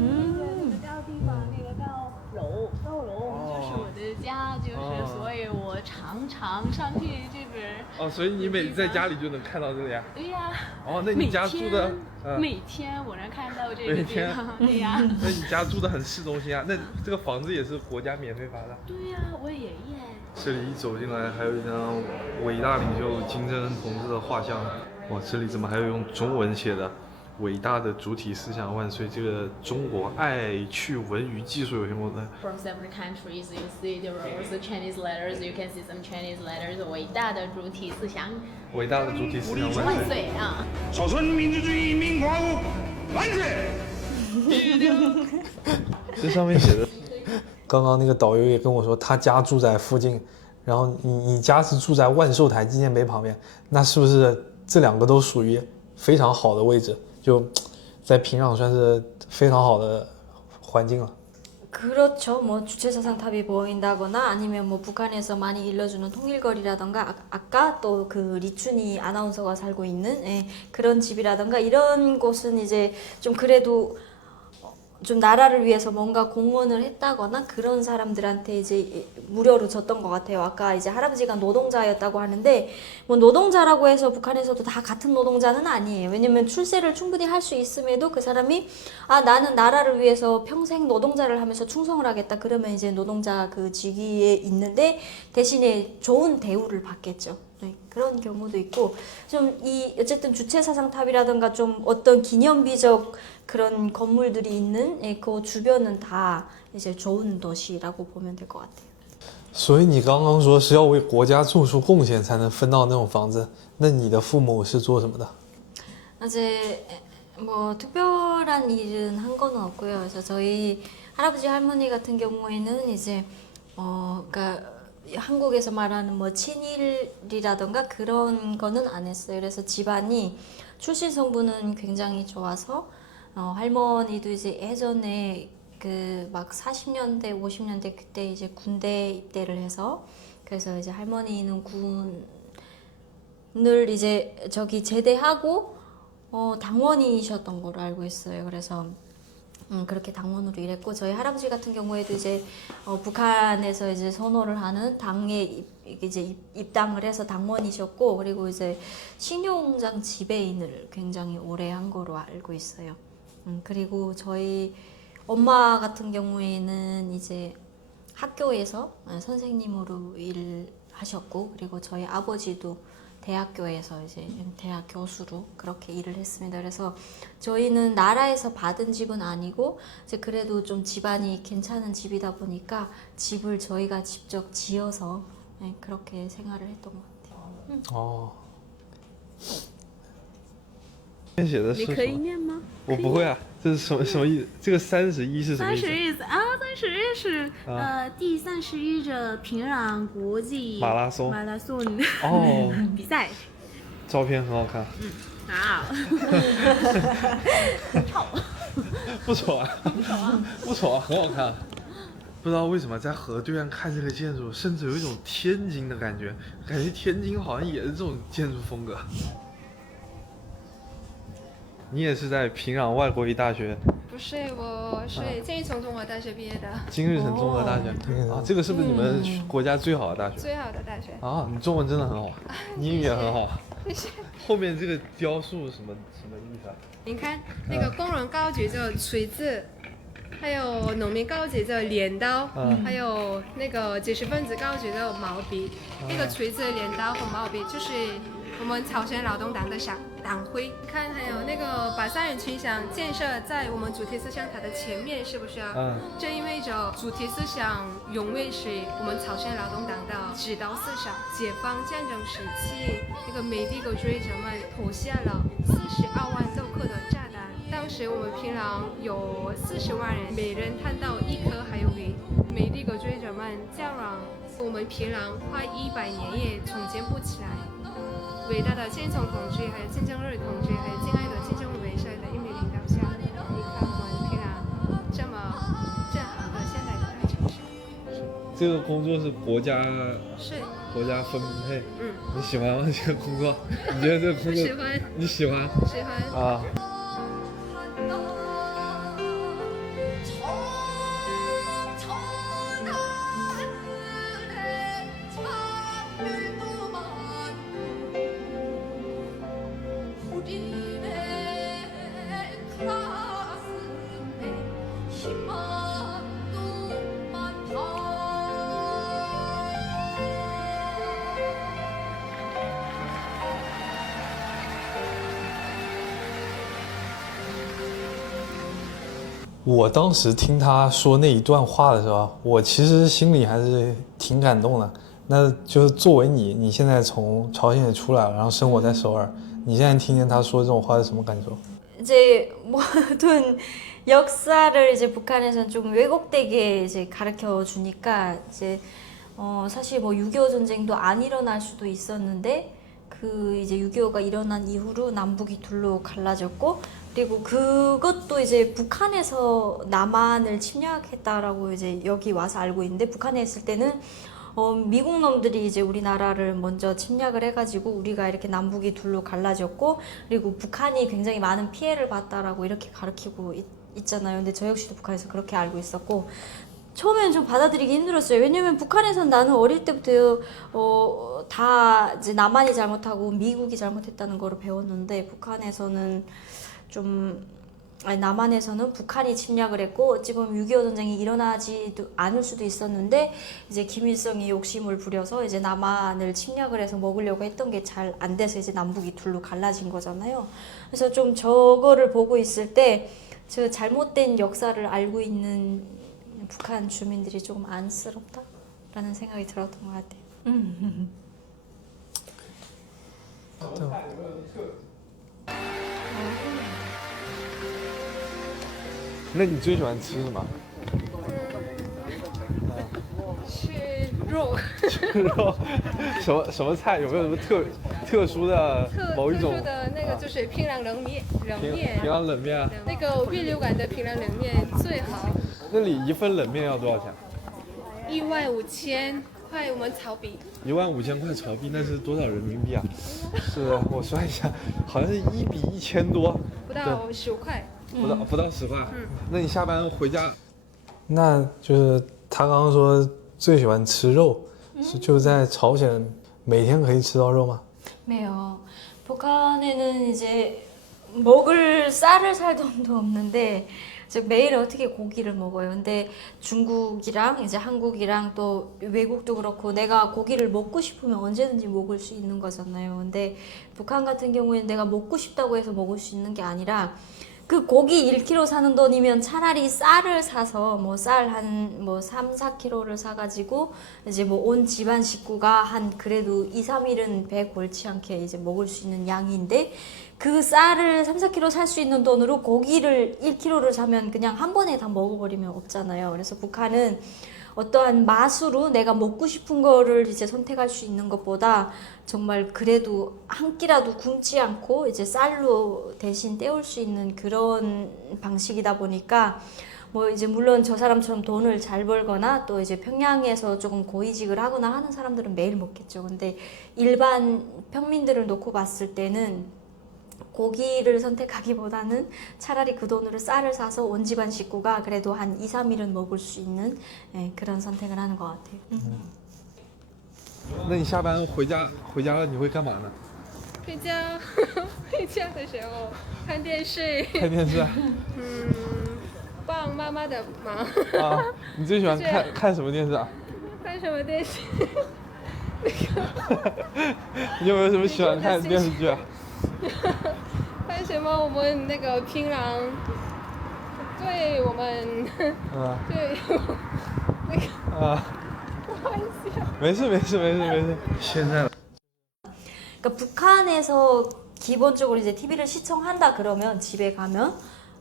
高地方，那个高楼就是我的家，就是所以我常常上去这边。哦，所以你每次在家里就能看到这里呀？对呀。哦，那你家住的？每天我能看到这个地方，对呀。那你家住的很市中心啊？那这个房子也是国家免费发的？对呀，我爷爷。这里一走进来，还有一张伟大领袖金正恩同志的画像。哇，这里怎么还有用中文写的？伟大的主体思想万岁！这个中国爱趣文娱技术有限公司。From several countries, you see there are also Chinese letters. You can see some Chinese letters. 伟大的主体思想。伟大的主体思想万岁啊！少数民族主义人民共和国万岁！这上面写的。刚刚那个导游也跟我说，他家住在附近，然后你家是住在万寿台纪念碑旁边，那是不是这两个都属于非常好的位置？就在平壤算是非常好的环境了。 그렇죠. 뭐 주체사상탑이 보인다거나 아니면 뭐 북한에서 많이 일러주는 통일거리라던가 아까 또 그 리춘이 아나운서가 살고 있는 그런 집이라던가 이런 곳은 이제 좀 그래도 좀 나라를 위해서 뭔가 공헌을 했다거나 그런 사람들한테 이제 무료로 줬던 것 같아요. 아까 이제 할아버지가 노동자였다고 하는데 뭐 노동자라고 해서 북한에서도 다 같은 노동자는 아니에요. 왜냐면 출세를 충분히 할 수 있음에도 그 사람이 아 나는 나라를 위해서 평생 노동자를 하면서 충성을 하겠다. 그러면 이제 노동자 그 직위에 있는데 대신에 좋은 대우를 받겠죠. 네, 그런 경우도 있고 좀 이 어쨌든 주체사상탑이라든가 좀 어떤 기념비적 그런 건물들이 있는 그 주변은 다 이제 좋은 도시라고 보면 될 것 같아요. 所以你刚刚说是要为国家做出贡献才能分到那种房子，那你的父母是做什么的？ 이제 뭐 특별한 일은 한 거는 없고요. 그래서 저희 할아버지 할머니 같은 경우에는 이제 그러니까 한국에서 말하는 뭐 친일이라던가 그런 거는 안 했어요. 그래서 집안이 출신 성분은 굉장히 좋아서 할머니도 이제 예전에 그 막 40년대, 50년대 그때 이제 군대 입대를 해서 그래서 이제 할머니는 군을 이제 저기 제대하고 당원이셨던 걸로 알고 있어요. 그래서 그렇게 당원으로 일했고 저희 할아버지 같은 경우에도 이제 북한에서 이제 선호를 하는 당에 이제 입당을 해서 당원이셨고 그리고 이제 식료공장 지배인을 굉장히 오래 한 거로 알고 있어요. 그리고 저희 엄마 같은 경우에는 이제 학교에서 선생님으로 일하셨고 그리고 저희 아버지도 대학교에서 이제 대학 교수로 그렇게 일을 했습니다. 그래서 저희는 나라에서 받은 집은 아니고 이제 그래도 좀 집안이 괜찮은 집이다 보니까 집을 저희가 직접 지어서 그렇게 생활을 했던 것 같아요. 你可以念吗？我不会啊，这是什么意思？这个31是什么意思？31啊，31是第31届平壤国际马拉松比赛。照片很好看。好。丑。不丑啊。不丑啊，很好看。不知道为什么在河对岸看这个建筑，甚至有一种天津的感觉，感觉天津好像也是这种建筑风格。 你也是在平壤外国语大学？不是，我是金日成综合大学毕业的。金日成综合大学啊，这个是不是你们国家最好的大学？最好的大学啊，你中文真的很好，你英语也很好。谢谢。后面这个雕塑什么意思啊？你看那个工人高举着锤子，还有农民高举着镰刀，还有那个知识分子高举着毛笔。那个锤子、镰刀和毛笔就是我们朝鲜劳动党的党徽。你看，还有那个把三人群想建设在我们主题思想塔的前面，是不是啊？这意味着主题思想永远是我们朝鲜劳动党的指导思想。解放战争时期，那个美帝国主义者们投下了42万豆克的炸弹。当时我们平壤有40万人，每人看到1颗还有鱼。美帝国主义者们叫嚷我们平壤花100年也重建不起来。伟大的金总同志，还有金正日同志，还有敬爱的金正恩元帅的英明领导下，你看我们平壤这么正好的现代的大城市。这个工作是国家分配，你喜欢吗？这个工作？你觉得这个工作？喜欢。你喜欢？喜欢。啊。我当时听他说那一段话的时候，我其实心里还是挺感动的。那就是作为你现在从朝鲜也出来了，然后生活在首尔，你现在听见他说这种话是什么感受？ 이제 모든 역사를 이제 북한에서는 좀 왜곡되게 이제 가르쳐 주니까 이제 사실 뭐 6.25 전쟁도 안 일어날 수도 있었는데 그 이제 6.25가 일어난 이후로 남북이 둘로 갈라졌고 그리고 그것도 이제 북한에서 남한을 침략했다라고 이제 여기 와서 알고 있는데 북한에 있을 때는 미국 놈들이 이제 우리나라를 먼저 침략을 해가지고 우리가 이렇게 남북이 둘로 갈라졌고 그리고 북한이 굉장히 많은 피해를 봤다라고 이렇게 가르치고 있잖아요. 근데 저 역시도 북한에서 그렇게 알고 있었고 처음에는 좀 받아들이기 힘들었어요. 왜냐면 북한에선 나는 어릴 때부터 다 이제 남한이 잘못하고 미국이 잘못했다는 거를 배웠는데 북한에서는 좀 아니 남한에서는 북한이 침략을 했고 어찌 보면 6.25 전쟁이 일어나지도 않을 수도 있었는데 이제 김일성이 욕심을 부려서 이제 남한을 침략을 해서 먹으려고 했던 게 잘 안 돼서 이제 남북이 둘로 갈라진 거잖아요. 그래서 좀 저거를 보고 있을 때 저 잘못된 역사를 알고 있는 북한 주민들이 조금 안쓰럽다라는 생각이 들었던 것 같아요. 那你最喜欢吃什么？吃肉。吃肉，什么菜？有没有什么特殊的某一种？特殊的那个就是平壤冷面。平壤冷面啊。那个预流感的平壤冷面最好。那里一份冷面要多少钱？15000块我们炒币。15000块炒币，那是多少人民币啊？是我算一下，好像是1比1000多。不到10块。不到10块。那你下班回家，那就是他刚刚说最喜欢吃肉，是就在朝鲜每天可以吃到肉吗？ 매요. 북한에는 이제 먹을 쌀을 살 돈도 없는데 즉 매일 어떻게 고기를 먹어요. 근데 중국이랑 이제 한국이랑 또 외국도 그렇고 내가 고기를 먹고 싶으면 언제든지 먹을 수 있는 거잖아요. 근데 북한 같은 경우에는 내가 먹고 싶다고 해서 먹을 수 있는 게 아니라 그 고기 1kg 사는 돈이면 차라리 쌀을 사서 뭐 쌀 한 뭐 3, 4kg를 사가지고 이제 뭐 온 집안 식구가 한 그래도 2, 3일은 배 골치 않게 이제 먹을 수 있는 양인데 그 쌀을 3, 4kg 살 수 있는 돈으로 고기를 1kg를 사면 그냥 한 번에 다 먹어버리면 없잖아요. 그래서 북한은 어떠한 맛으로 내가 먹고 싶은 거를 이제 선택할 수 있는 것보다 정말 그래도 한 끼라도 굶지 않고 이제 쌀로 대신 때울 수 있는 그런 방식이다 보니까 뭐 이제 물론 저 사람처럼 돈을 잘 벌거나 또 이제 평양에서 조금 고위직을 하거나 하는 사람들은 매일 먹겠죠. 근데 일반 평민들을 놓고 봤을 때는 고기를 선택하기보다는 차라리 그 돈으로 쌀을 사서 온 집안 식구가 그래도 한 2, 3일은 먹을 수 있는 그런 선택을 하는 것 같아요. 那你下班回家了你会干嘛呢？回家的时候看电视。看电视。帮妈妈的忙。啊，你最喜欢看什么电视啊？看什么电视？你有没有什么喜欢看的电视剧啊？看什么？我们那个平壤，对我们，对那个不好意思。没事。现在。 그러니까 북한에서 기본적으로 이제 TV를 시청한다 그러면 집에 가면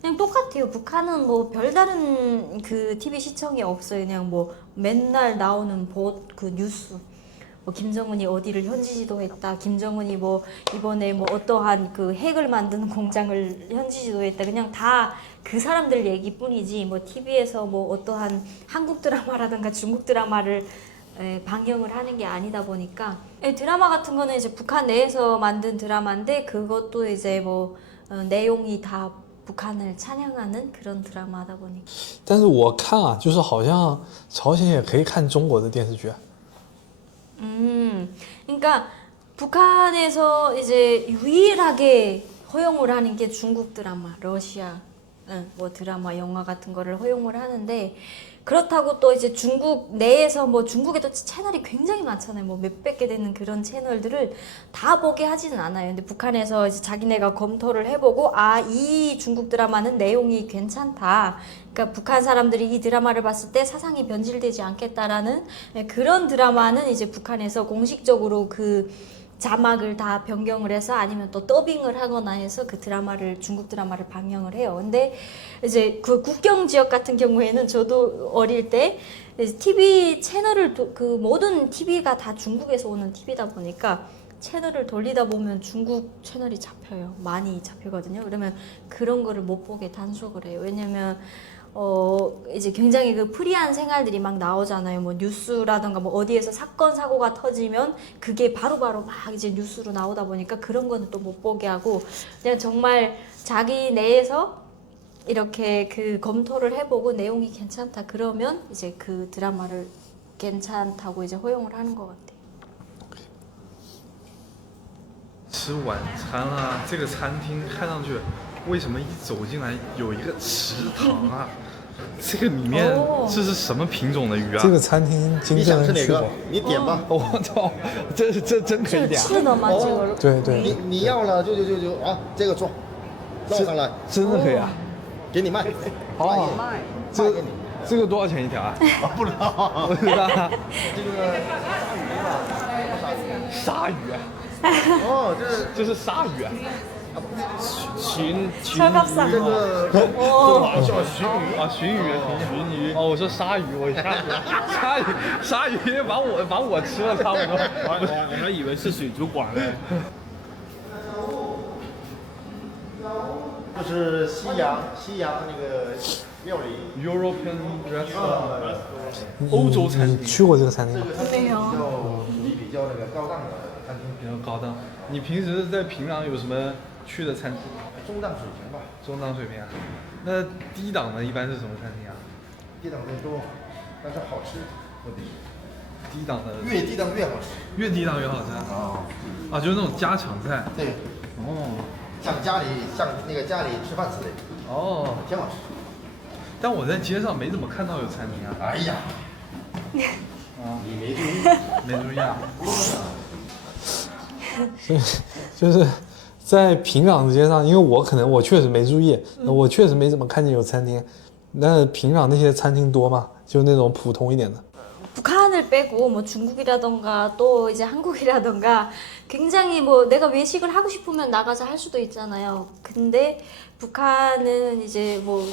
그냥 똑같아요. 북한은 뭐 별다른 그 TV 시청이 없어요. 그냥 뭐 맨날 나오는 그 뉴스. 뭐 김정은이 어디를 현지 지도했다. 김정은이 뭐 이번에 뭐 어떠한 그 핵을 만드는 공장을 현지 지도했다. 그냥 다 그 사람들 얘기뿐이지. 뭐 TV에서 뭐 어떠한 한국 드라마라든가 중국 드라마를 방영을 하는 게 아니다 보니까 드라마 같은 거는 이제 북한 내에서 만든 드라마인데 그것도 이제 뭐 내용이 다 북한을 찬양하는 그런 드라마다 보니까. 但是我看啊，就是好像朝鲜也可以看中国的电视剧。 그러니까 북한에서 이제 유일하게 허용을 하는 게 중국 드라마, 러시아, 뭐 드라마, 영화 같은 거를 허용을 하는데 그렇다고 또 이제 중국 내에서 뭐 중국에도 채널이 굉장히 많잖아요. 뭐 몇백 개 되는 그런 채널들을 다 보게 하지는 않아요. 근데 북한에서 이제 자기네가 검토를 해보고 이 중국 드라마는 내용이 괜찮다. 그러니까 북한 사람들이 이 드라마를 봤을 때 사상이 변질되지 않겠다라는 그런 드라마는 이제 북한에서 공식적으로 그 자막을 다 변경을 해서 아니면 또 더빙을 하거나 해서 그 드라마를 중국 드라마를 방영을 해요. 근데 이제 그 국경 지역 같은 경우에는 저도 어릴 때 TV 채널을 그 모든 TV가 다 중국에서 오는 TV다 보니까 채널을 돌리다 보면 중국 채널이 잡혀요. 많이 잡히거든요. 그러면 그런 거를 못 보게 단속을 해요. 왜냐면 이제 굉장히 그 프리한 생활들이 막 나오잖아요. 뭐 뉴스라던가 뭐 어디에서 사건 사고가 터지면 그게 바로바로 막 이제 뉴스로 나오다 보니까 그런 거는 또 못 보게 하고 그냥 정말 자기 내에서 이렇게 그 검토를 해보고 내용이 괜찮다 그러면 이제 그 드라마를 괜찮다고 이제 허용을 하는 것 같아요. 吃晚餐啊，这个餐厅看上去为什么一走进来有一个池塘啊？这个里面这是什么品种的鱼啊？这个餐厅金正恩去过，你点吧。我操，这真可以点。吃的吗？这个对对。你要了就啊，这个做，弄上来。真的可以啊？给你卖。哦，这个多少钱一条啊？不知道，不知道。这个鲨鱼啊。哦，这是鲨鱼啊。 鲟철갑상. 这个叫鲟鱼啊，鲟鱼。哦，我说鲨鱼，我鲨鱼把我吃了差不多。我还以为是水族馆呢。这是西洋那个料理 European restaurant， 欧洲餐厅。你去过这个餐厅吗？没有。比较那个高档的餐厅，比较高档。你平时在平壤有什么去的餐厅？中档水平吧。中档水平啊。那低档的一般是什么餐厅啊？低档的多，但是好吃问题。低档的越低档越好吃，越低档越好吃啊！啊，就是那种家常菜。对。哦。像那个家里吃饭之类的。哦。挺好吃。但我在街上没怎么看到有餐厅啊。哎呀。啊，你没注意。没注意啊。就是在平壤街上，因为我确实没注意，我确实没怎么看见有餐厅。那平壤那些餐厅多吗？就那种普通一点的。 북한을 빼고 뭐 중국이라던가 또 이제 한국이라던가 굉장히 뭐 내가 외식을 하고 싶으면 나가서 할 수도 있잖아요. 근데 북한은 이제 뭐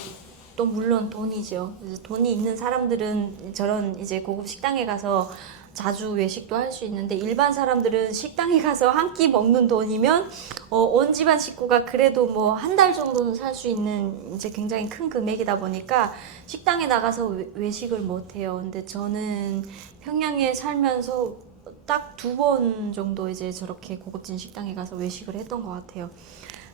또 물론 돈이죠. 돈이 있는 사람들은 저런 이제 고급 식당에 가서 자주 외식도 할 수 있는데 일반 사람들은 식당에 가서 한 끼 먹는 돈이면 온 집안 식구가 그래도 뭐 한 달 정도는 살 수 있는 이제 굉장히 큰 금액이다 보니까 식당에 나가서 외식을 못 해요. 근데 저는 평양에 살면서 딱 2번 정도 이제 저렇게 고급진 식당에 가서 외식을 했던 것 같아요.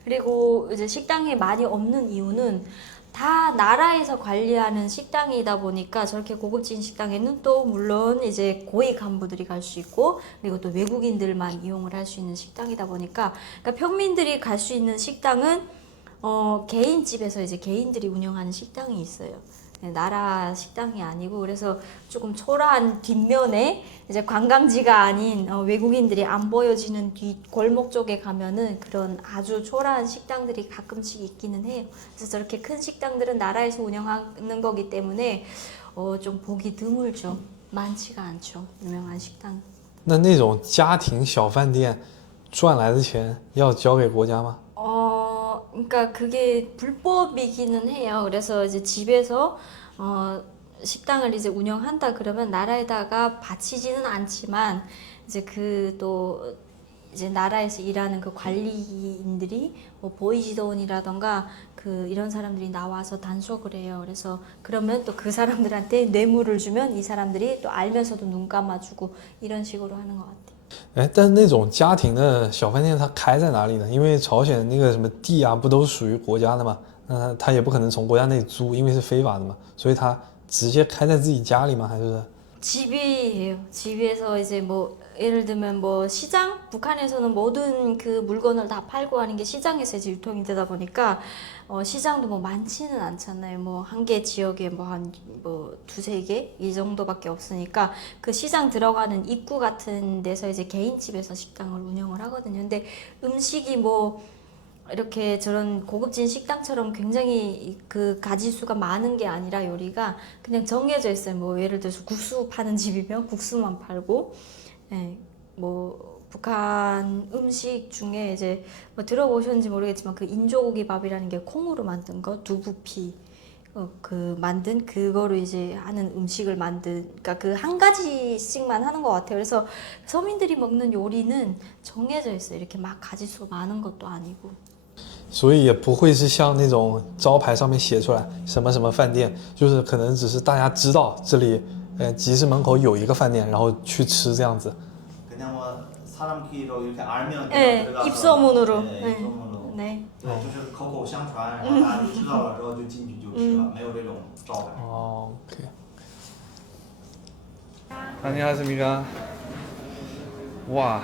그리고 이제 식당에 많이 없는 이유는 다 나라에서 관리하는 식당이다 보니까 저렇게 고급진 식당에는 또 물론 이제 고위 간부들이 갈 수 있고 그리고 또 외국인들만 이용을 할 수 있는 식당이다 보니까 그러니까 평민들이 갈 수 있는 식당은 개인집에서 이제 개인들이 운영하는 식당이 있어요. 나라 식당이 아니고 그래서 조금 초라한 뒷면에 이제 관광지가 아닌 외국인들이 안 보여지는 뒤 골목 쪽에 가면은 그런 아주 초라한 식당들이 가끔씩 있기는 해요. 그래서 저렇게 큰 식당들은 나라에서 운영하는 거기 때문에 좀 보기 드물죠. 많지가 않죠. 유명한 식당. 那种家庭小饭店赚来的钱要交给国家吗？ 그러니까 그게 불법이기는 해요. 그래서 이제 집에서 식당을 이제 운영한다 그러면 나라에다가 바치지는 않지만 이제 그 또 이제 나라에서 일하는 그 관리인들이 뭐 보이지도원이라던가 그 이런 사람들이 나와서 단속을 해요. 그래서 그러면 또 그 사람들한테 뇌물을 주면 이 사람들이 또 알면서도 눈 감아주고 이런 식으로 하는 것 같아요. 哎，但是那种家庭的小饭店它开在哪里呢？因为朝鲜那个什么地啊，不都属于国家的嘛？那他也不可能从国家内租，因为是非法的嘛，所以他直接开在自己家里吗？还是？ 집이에요. 집에서 이제 뭐 예를 들면 뭐 시장, 북한에서는 모든 그 물건을 다 팔고 하는 게 시장에서 이제 유통이 되다 보니까 시장도 뭐 많지는 않잖아요. 뭐 한 개 지역에 뭐 한 뭐 두세 개 이 정도밖에 없으니까 그 시장 들어가는 입구 같은 데서 이제 개인집에서 식당을 운영을 하거든요. 근데 음식이 뭐 이렇게 저런 고급진 식당처럼 굉장히 그 가짓수가 많은 게 아니라 요리가 그냥 정해져 있어요. 뭐 예를 들어서 국수 파는 집이면 국수만 팔고, 예, 뭐 북한 음식 중에 이제 뭐 들어보셨는지 모르겠지만 그 인조고기 밥이라는 게 콩으로 만든 거, 두부피 그 만든 그거로 이제 하는 음식을 그러니까 그 한 가지씩만 하는 것 같아요. 그래서 서민들이 먹는 요리는 정해져 있어요. 이렇게 막 가짓수가 많은 것도 아니고. 所以也不会是像那种招牌上面写出来什么什么饭店，就是可能只是大家知道这里，集市门口有一个饭店，然后去吃这样子。 그냥 뭐 사람 귀로 이렇게 알면 네, 들어가서 입소문으로. 네, 네. 입소문으로. 네. 对，就是口口相传，然后大家都知道了之后就进去就吃了，没有这种招牌。哦 ，OK。 안녕하십니까。哇，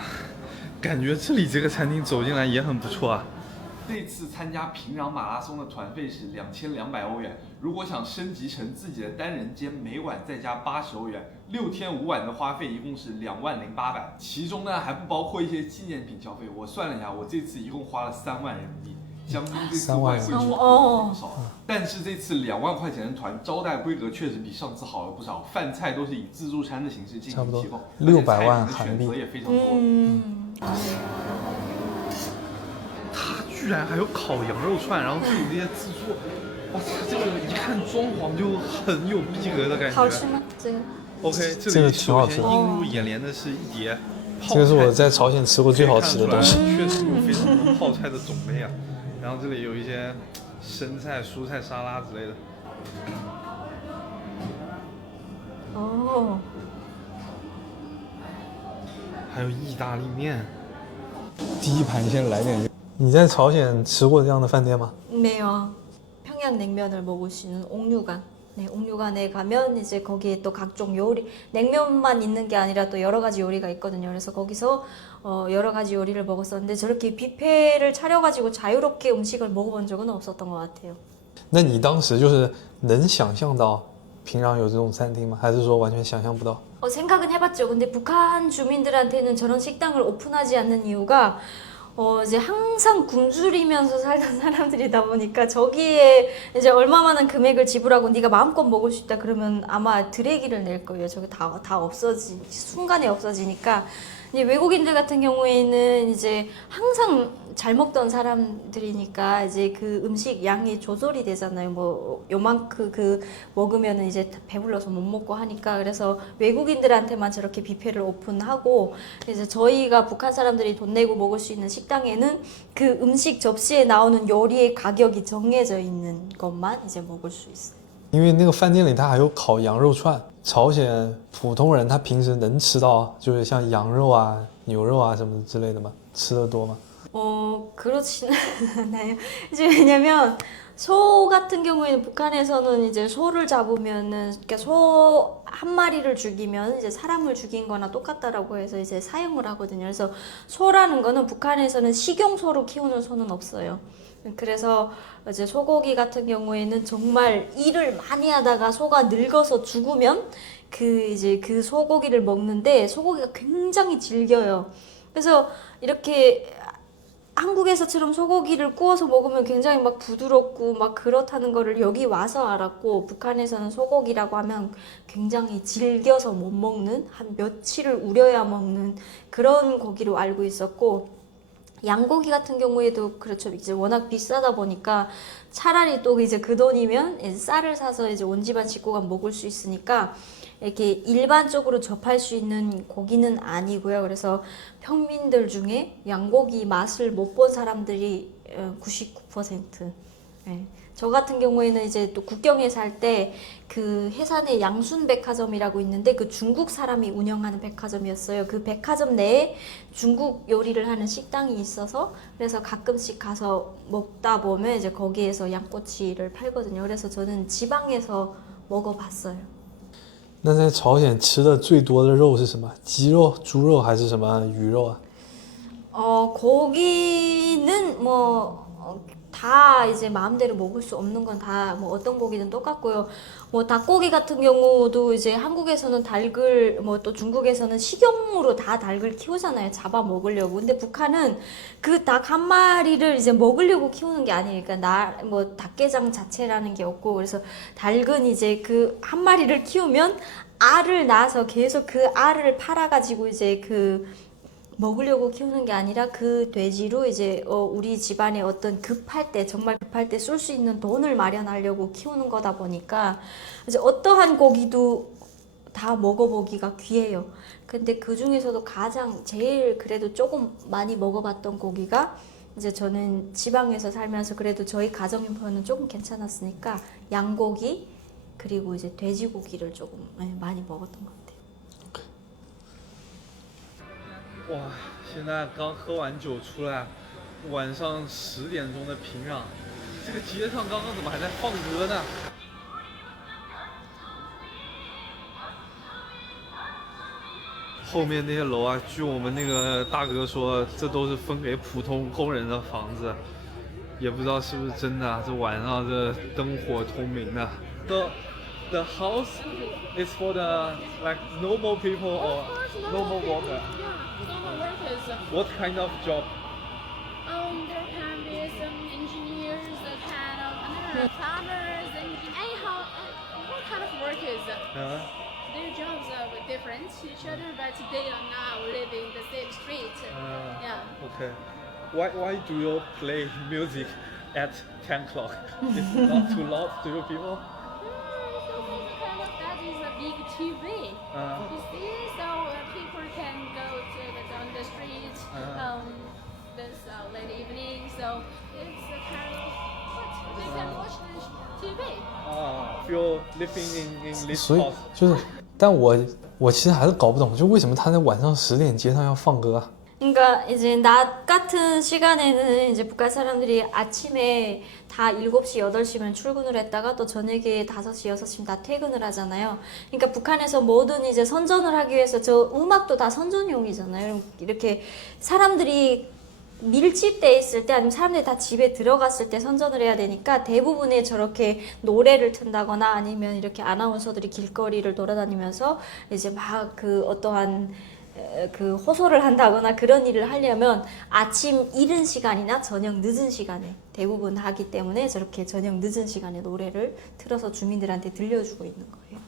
感觉这里这个餐厅走进来也很不错啊。 这次参加平壤马拉松的团费是2200欧元，如果想升级成自己的单人间，每晚再加80欧元，6天5晚的花费一共是20800，其中呢还不包括一些纪念品消费。我算了一下，我这次一共花了3万人民币，将近这次外汇出不少。但是这次2万块钱的团，招待规格确实比上次好了不少，饭菜都是以自助餐的形式进行提供， 600万韩币， 选择也非常多。居然还有烤羊肉串，然后这里这些自助，哇，这个一看装潢就很有逼格的感觉。好吃吗？这个 ？OK， 这里首先映入眼帘的是一碟泡菜，这个是我在朝鲜吃过最好吃的东西。确实有非常多泡菜的种类啊，然后这里有一些生菜、蔬菜沙拉之类的。哦。还有意大利面。第一盘先来点。 你在朝鲜吃过这样的饭店吗？ 네요. 평양냉면을 먹을 수 있는 옥류관. 네, 옥류관에 가면 이제 거기에 또 각종 요리, 냉면만 있는 게 아니라 또 여러 가지 요리가 있거든요. 그래서 거기서 여러 가지 요리를 먹었었는데 저렇게 뷔페를 차려가지고 자유롭게 음식을 먹어본 적은 없었던 것 같아요. 那你当时就是能想象到平壤有这种餐厅吗？还是说完全想象不到？ 생각은 해봤죠. 근데 북한 주민들한테는 저런 식당을 오픈하지 않는 이유가 이제 항상 굶주리면서 살던 사람들이다 보니까 저기에 이제 얼마만한 금액을 지불하고 네가 마음껏 먹을 수 있다 그러면 아마 드래기를 낼 거예요. 저게 다 순간에 없어지니까. 이제 외국인들 같은 경우에는 이제 항상 잘 먹던 사람들이니까 이제 그 음식 양이 조절이 되잖아요. 뭐 요만큼 그 먹으면은 이제 배불러서 못 먹고 하니까 그래서 외국인들한테만 저렇게 뷔페를 오픈하고 이제 저희가 북한 사람들이 돈 내고 먹을 수 있는 식당에는 그 음식 접시에 나오는 요리의 가격이 정해져 있는 것만 이제 먹을 수 있어요. 因为那个饭店里它还有烤羊肉串，朝鲜普通人他平时能吃到就是像羊肉啊、牛肉啊什么之类的吗？吃的多吗？ 그렇지는 않아요. 이제 왜냐면 소 같은 경우에는 북한에서는 이제 소를 잡으면은 그러니까 소 한 마리를 죽이면 이제 사람을 죽인 거나 똑같다라고 해서 이제 사형을 하거든요. 그래서 소라는 거는 북한에서는 식용소로 키우는 소는 없어요. 그래서 이제 소고기 같은 경우에는 정말 일을 많이 하다가 소가 늙어서 죽으면 이제 그 소고기를 먹는데 소고기가 굉장히 질겨요. 그래서 이렇게 한국에서처럼 소고기를 구워서 먹으면 굉장히 막 부드럽고 막 그렇다는 거를 여기 와서 알았고 북한에서는 소고기라고 하면 굉장히 질겨서 못 먹는 한 며칠을 우려야 먹는 그런 고기로 알고 있었고 양고기 같은 경우에도 그렇죠. 이제 워낙 비싸다 보니까 차라리 또 이제 그 돈이면 이제 쌀을 사서 이제 온 집안 식구가 먹을 수 있으니까 이렇게 일반적으로 접할 수 있는 고기는 아니고요. 그래서 평민들 중에 양고기 맛을 못 본 사람들이 99%. 네. 저 같은 경우에는 이제 또 국경에 살 때 그 해산의 양순백화점이라고 있는데 그 중국 사람이 운영하는 백화점이었어요. 그 백화점 내에 중국 요리를 하는 식당이 있어서 그래서 가끔씩 가서 먹다 보면 이제 거기에서 양꼬치를 팔거든요. 그래서 저는 지방에서 먹어봤어요. 那在朝鲜吃的最多的肉是什么？鸡肉、猪肉还是什么鱼肉啊？ 고기는 뭐 다 이제 마음대로 먹을 수 없는 건 다 뭐 어떤 고기든 똑같고요. 뭐 닭고기 같은 경우도 이제 한국에서는 닭을 뭐 또 중국에서는 식용으로 다 닭을 키우잖아요. 잡아 먹으려고. 근데 북한은 그 닭 한 마리를 이제 먹으려고 키우는 게 아니에요. 그러니까 뭐 닭게장 자체라는 게 없고 그래서 닭은 이제 그 한 마리를 키우면 알을 낳아서 계속 그 알을 팔아가지고 이제 그 먹으려고 키우는 게 아니라 그 돼지로 이제 우리 집안에 어떤 급할 때 정말 급할 때 쓸 수 있는 돈을 마련하려고 키우는 거다 보니까 이제 어떠한 고기도 다 먹어보기가 귀해요. 근데 그 중에서도 가장 제일 그래도 조금 많이 먹어봤던 고기가 이제 저는 지방에서 살면서 그래도 저희 가정 형편은 조금 괜찮았으니까 양고기 그리고 이제 돼지고기를 조금 많이 먹었던 것 같아요. 哇，现在刚喝完酒出来，晚上10点钟的平壤，这个街上刚刚怎么还在放歌呢？后面那些楼啊，据我们那个大哥说，这都是分给普通工人的房子，也不知道是不是真的啊。这晚上这灯火通明的。The house is for the like normal people or normal worker. Normal workers. What kind of job? There can be some engineers, kind of plumbers, anyhow, what kind of workers? Their jobs are different to each other, but they are now living the same street. Yeah. Okay. Why do you play music at 10 o'clock? It's not too loud to you people? That is a big TV. You see, so people can go to on the street this late evening. So it's a kind of what they can watch the TV. Feel living in this 所以 house. 就是，但我其实还是搞不懂，就为什么他在晚上10点街上要放歌啊？ 그러니까 이제 낮 같은 시간에는 이제 북한 사람들이 아침에 다 7시, 8시면 출근을 했다가 또 저녁에 5시, 6시면 다 퇴근을 하잖아요. 그러니까 북한에서 뭐든 이제 선전을 하기 위해서 저 음악도 다 선전용이잖아요. 이렇게 사람들이 밀집돼 있을 때 아니면 사람들이 다 집에 들어갔을 때 선전을 해야 되니까 대부분의 저렇게 노래를 튼다거나 아니면 이렇게 아나운서들이 길거리를 돌아다니면서 이제 막 그 어떠한 그 호소를 한다거나 그런 일을 하려면 아침 이른 시간이나 저녁 늦은 시간에 대부분 하기 때문에 저렇게 저녁 늦은 시간에 노래를 틀어서 주민들한테 들려주고 있는 거예요.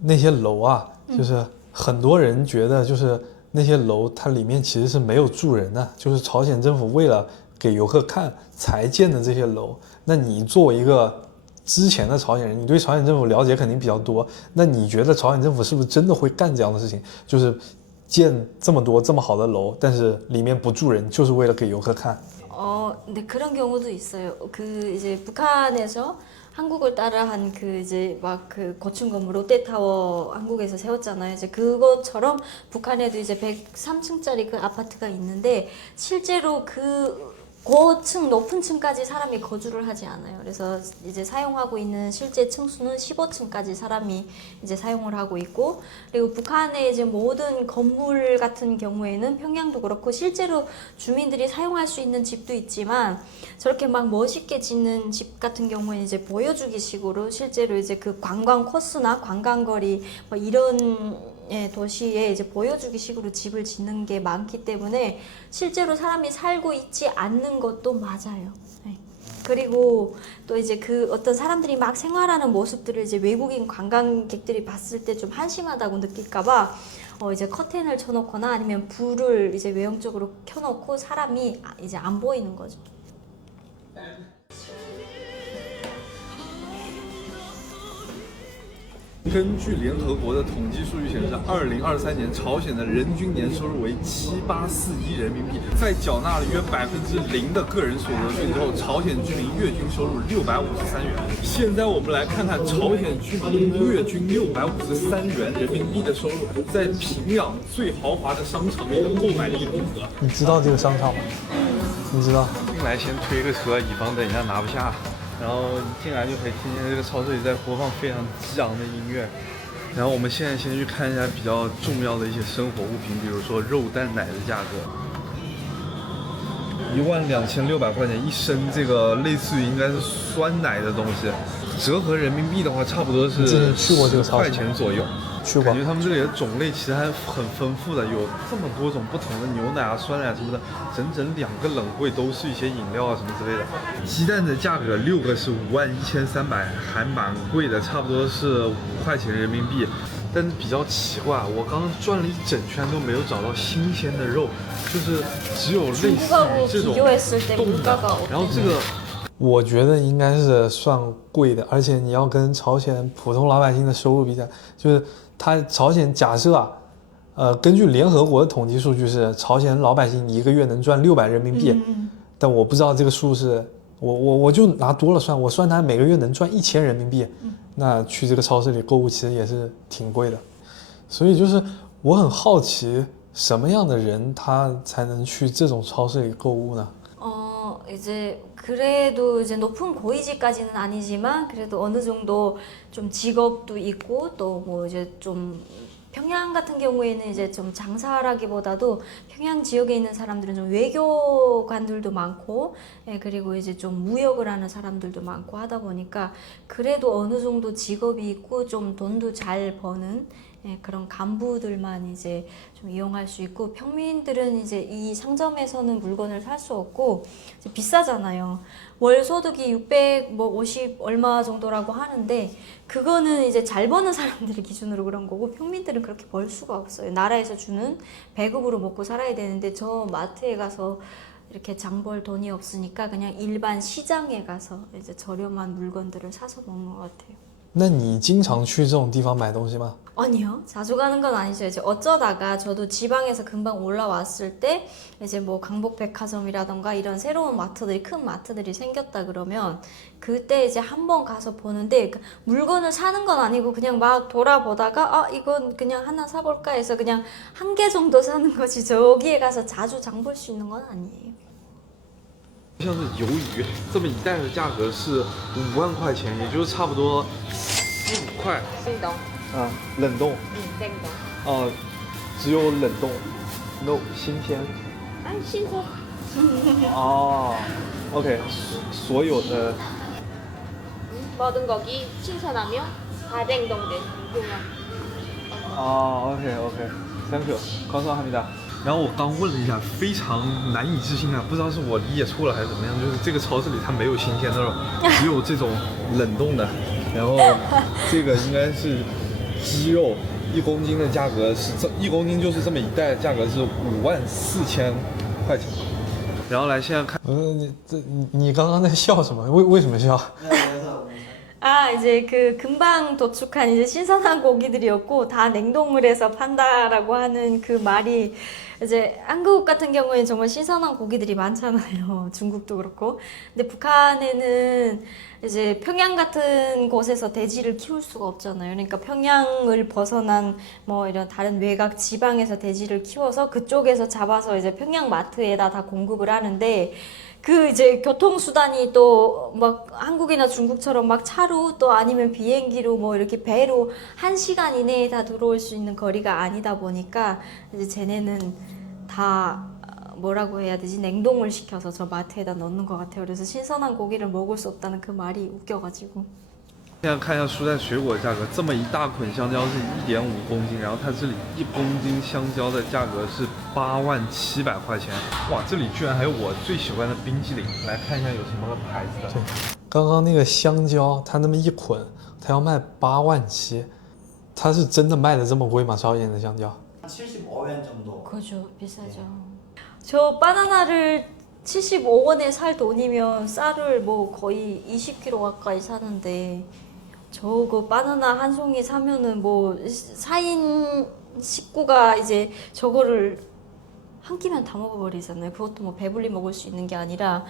那些楼啊，就是很多人觉得就是那些楼它里面其实是没有住人的，就是朝鲜政府为了给游客看才建的这些楼。那你作为一个之前的朝鲜人，你对朝鲜政府了解肯定比较多，那你觉得朝鲜政府是不是真的会干这样的事情？就是建这么多这么好的楼，但是里面不住人，就是为了给游客看。 네 그런 경우도 있어요. 그 이제 북한에서 한국을 따라한 그 이제 막 그 고층 건물 롯데타워 한국에서 세웠잖아요. 이제 그것처럼 북한에도 이제 103층짜리 그 아파트가 있는데 실제로 그 고층 높은 층까지 사람이 거주를 하지 않아요. 그래서 이제 사용하고 있는 실제 층수는 15층까지 사람이 이제 사용을 하고 있고, 그리고 북한의 이제 모든 건물 같은 경우에는 평양도 그렇고 실제로 주민들이 사용할 수 있는 집도 있지만 저렇게 막 멋있게 짓는 집 같은 경우에는 이제 보여주기 식으로 실제로 이제 그 관광 코스나 관광거리 뭐 이런 도시에 이제 보여주기 식으로 집을 짓는 게 많기 때문에 실제로 사람이 살고 있지 않는 것도 맞아요. 네. 그리고 또 이제 그 어떤 사람들이 막 생활하는 모습들을 이제 외국인 관광객들이 봤을 때 좀 한심하다고 느낄까봐 이제 커튼을 쳐놓거나 아니면 불을 이제 외형적으로 켜놓고 사람이 이제 안 보이는 거죠. 根据联合国的统计数据显示，2023年朝鲜的人均年收入为784亿人民币，在缴纳了约0%的个人所得税之后，朝鲜居民月均收入653元。现在我们来看看朝鲜居民月均653元人民币的收入，在平壤最豪华的商场里的购买力如何？你知道这个商场吗？你知道？进来先推个车，以防等一下拿不下。 然后一进来就可以听见这个超市里在播放非常激昂的音乐。然后我们现在先去看一下比较重要的一些生活物品，比如说肉蛋奶的价格，12600块钱一升，这个类似于应该是酸奶的东西，折合人民币的话差不多是10块钱左右。 感觉他们这里的种类其实还很丰富的，有这么多种不同的牛奶啊、酸奶什么的，整整2个冷柜都是一些饮料啊什么之类的。鸡蛋的价格6个是51300，还蛮贵的，差不多是5块钱人民币。但是比较奇怪，我刚刚转了一整圈都没有找到新鲜的肉，就是只有类似于这种冻的。然后这个。 我觉得应该是算贵的，而且你要跟朝鲜普通老百姓的收入比较，就是朝鲜假设啊，根据联合国的统计数据是朝鲜老百姓1个月能赚600人民币，但我不知道这个数是，我就拿多了算，我算他每个月能赚1000人民币，那去这个超市里购物其实也是挺贵的，所以就是我很好奇什么样的人他才能去这种超市里购物呢？ 이제 그래도 이제 높은 고위직까지는 아니지만 그래도 어느 정도 좀 직업도 있고 또 뭐 이제 좀 평양 같은 경우에는 이제 좀 장사라기보다도 평양 지역에 있는 사람들은 좀 외교관들도 많고, 예, 그리고 이제 좀 무역을 하는 사람들도 많고 하다 보니까 그래도 어느 정도 직업이 있고 좀 돈도 잘 버는, 예, 그런 간부들만 이제 좀 이용할 수 있고, 평민들은 이제 이 상점에서는 물건을 살 수 없고 이제 비싸잖아요. 월 소득이 650 얼마 정도라고 하는데 그거는 이제 잘 버는 사람들을 기준으로 그런 거고, 평민들은 그렇게 벌 수가 없어요. 나라에서 주는 배급으로 먹고 살아야 되는데 저 마트에 가서 이렇게 장 볼 돈이 없으니까 그냥 일반 시장에 가서 이제 저렴한 물건들을 사서 먹는 것 같아요. 那你经常去这种地方买东西吗？ 아니요, 자주 가는 건 아니죠. 이제 어쩌다가 저도 지방에서 금방 올라왔을 때 이제 뭐 강북백화점이라던가 이런 새로운 마트들이, 큰 마트들이 생겼다 그러면 그때 이제 한번 가서 보는데, 물건을 사는 건 아니고 그냥 막 돌아보다가 이건 그냥 하나 사볼까 해서 그냥 1개 정도 사는 거지, 저기에 가서 자주 장 볼 수 있는 건 아니에요. 像是鱿鱼这么一袋的价格是5万块钱，也就是差不多4、5块。冷冻。啊，冷冻。冷冻。哦，只有冷冻 ，no 新鲜。新鲜。哦 ，OK， 所有的。 모든 고기 신선하며 다 냉동된 용량. OK，Thank you， 감사합니다。 然后我刚问了一下，非常难以置信啊，不知道是我理解错了还是怎么样，就是这个超市里它没有新鲜的肉，只有这种冷冻的。然后这个应该是鸡肉，1公斤的价格是1公斤就是这么一袋，价格是54000块钱。然后来现在看，你刚刚在笑什么？为什么笑？ 이제 그 금방 도축한 이제 신선한 고기들이었고 다 냉동을 해서 판다라고 하는 그 말이, 이제 한국 같은 경우에는 정말 신선한 고기들이 많잖아요. 중국도 그렇고. 근데 북한에는 이제 평양 같은 곳에서 돼지를 키울 수가 없잖아요. 그러니까 평양을 벗어난 뭐 이런 다른 외곽 지방에서 돼지를 키워서 그쪽에서 잡아서 이제 평양 마트에다 다 공급을 하는데, 그 이제 교통수단이 또 막 한국이나 중국처럼 막 차로 또 아니면 비행기로 뭐 이렇게 배로 1시간 이내에 다 들어올 수 있는 거리가 아니다 보니까 이제 쟤네는 다 뭐라고 해야 되지? 냉동을 시켜서 저 마트에다 넣는 것 같아요. 그래서 신선한 고기를 먹을 수 없다는 그 말이 웃겨가지고. 现在看一下蔬菜水果的价格，这么一大捆香蕉是1.5公斤，然后它这里1公斤香蕉的价格是87000块钱。哇，这里居然还有我最喜欢的冰淇淋，来看一下有什么牌子的。刚刚那个香蕉，它那么一捆，它要卖87000，它是真的卖的这么贵吗？朝鲜的香蕉？ 75원 정도. 그죠, 비싸죠. 저 바나나를 75원에 살 돈이면 쌀을 뭐 거의 20kg 가까이 사는데 저거 바나나 한 송이 사면은 뭐 4인 식구가 이제 저거를 한 끼면 다 먹어버리잖아요. 그것도 뭐 배불리 먹을 수 있는 게 아니라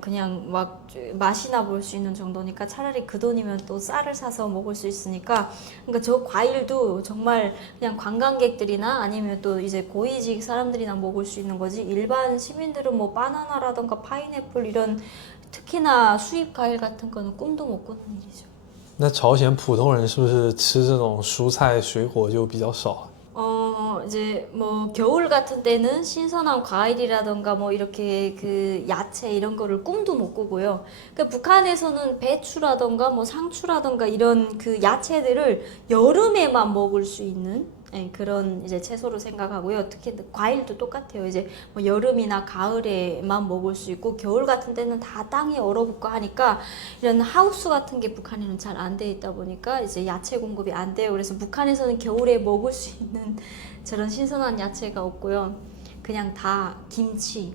그냥 막 맛이나 볼 수 있는 정도니까 차라리 그 돈이면 또 쌀을 사서 먹을 수 있으니까 그러니까 저 과일도 정말 그냥 관광객들이나 아니면 또 이제 고위직 사람들이나 먹을 수 있는 거지 일반 시민들은 뭐 바나나라던가 파인애플 이런 특히나 수입 과일 같은 거는 꿈도 못 꾸는 일이죠. 那朝鲜普通人是不是吃这种蔬菜水果就比较少？ 이제 뭐 겨울 같은 때는 신선한 과일이라던가 뭐 이렇게 그 야채 이런 거를 꿈도 못 꾸고요. 그러니까 북한에서는 배추라던가 뭐 상추라던가 이런 그 야채들을 여름에만 먹을 수 있는 그런 이제 채소로 생각하고요. 특히 과일도 똑같아요. 이제 뭐 여름이나 가을에만 먹을 수 있고 겨울 같은 때는 다 땅이 얼어붙고 하니까 이런 하우스 같은 게 북한에는 잘 안 돼 있다 보니까 이제 야채 공급이 안 돼요. 그래서 북한에서는 겨울에 먹을 수 있는 저런 신선한 야채가 없고요. 그냥 다 김치,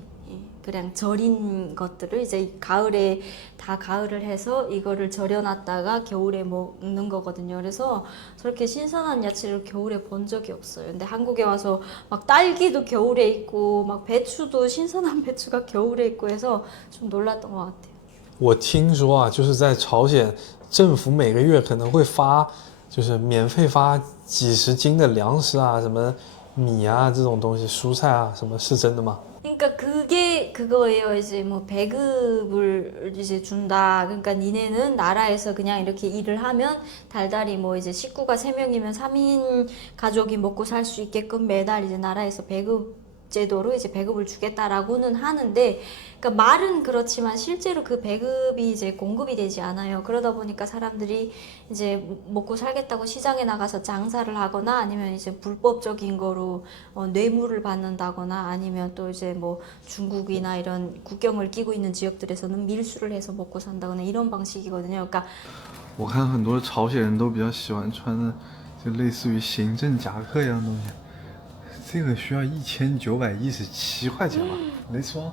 그냥 절인 것들을 이제 가을에 다 가을을 해서 이거를 절여놨다가 겨울에 먹는 거거든요. 그래서 저렇게 신선한 야채를 겨울에 본 적이 없어요. 근데 한국에 와서 막 딸기도 겨울에 있고 막 배추도 신선한 배추가 겨울에 있고 해서 좀 놀랐던 것 같아요. 我听说啊，就是在朝鲜政府每个月可能会发，就是免费发几十斤的粮食啊，什么米啊这种东西，蔬菜啊，什么是真的吗？ 그러니까 그게 그거예요. 이제 뭐 배급을 이제 준다. 그러니까 니네는 나라에서 그냥 이렇게 일을 하면 달달이 뭐 이제 식구가 3명이면 3인 가족이 먹고 살 수 있게끔 매달 이제 나라에서 배급 제도로 이제 배급을 주겠다라고는 하는데, 그러니까 말은 그렇지만 실제로 그 배급이 이제 공급이 되지 않아요. 그러다 보니까 사람들이 이제 먹고 살겠다고 시장에 나가서 장사를 하거나 아니면 이제 불법적인 거로 뇌물을 받는다거나 아니면 또 이제 뭐 중국이나 이런 국경을 끼고 있는 지역들에서는 밀수를 해서 먹고 산다거나 이런 방식이거든요. 그러니까 我看很多朝鲜人都比较喜欢穿的，就类似于行政夹克一样的东西。这个需要1917块钱吧？没错，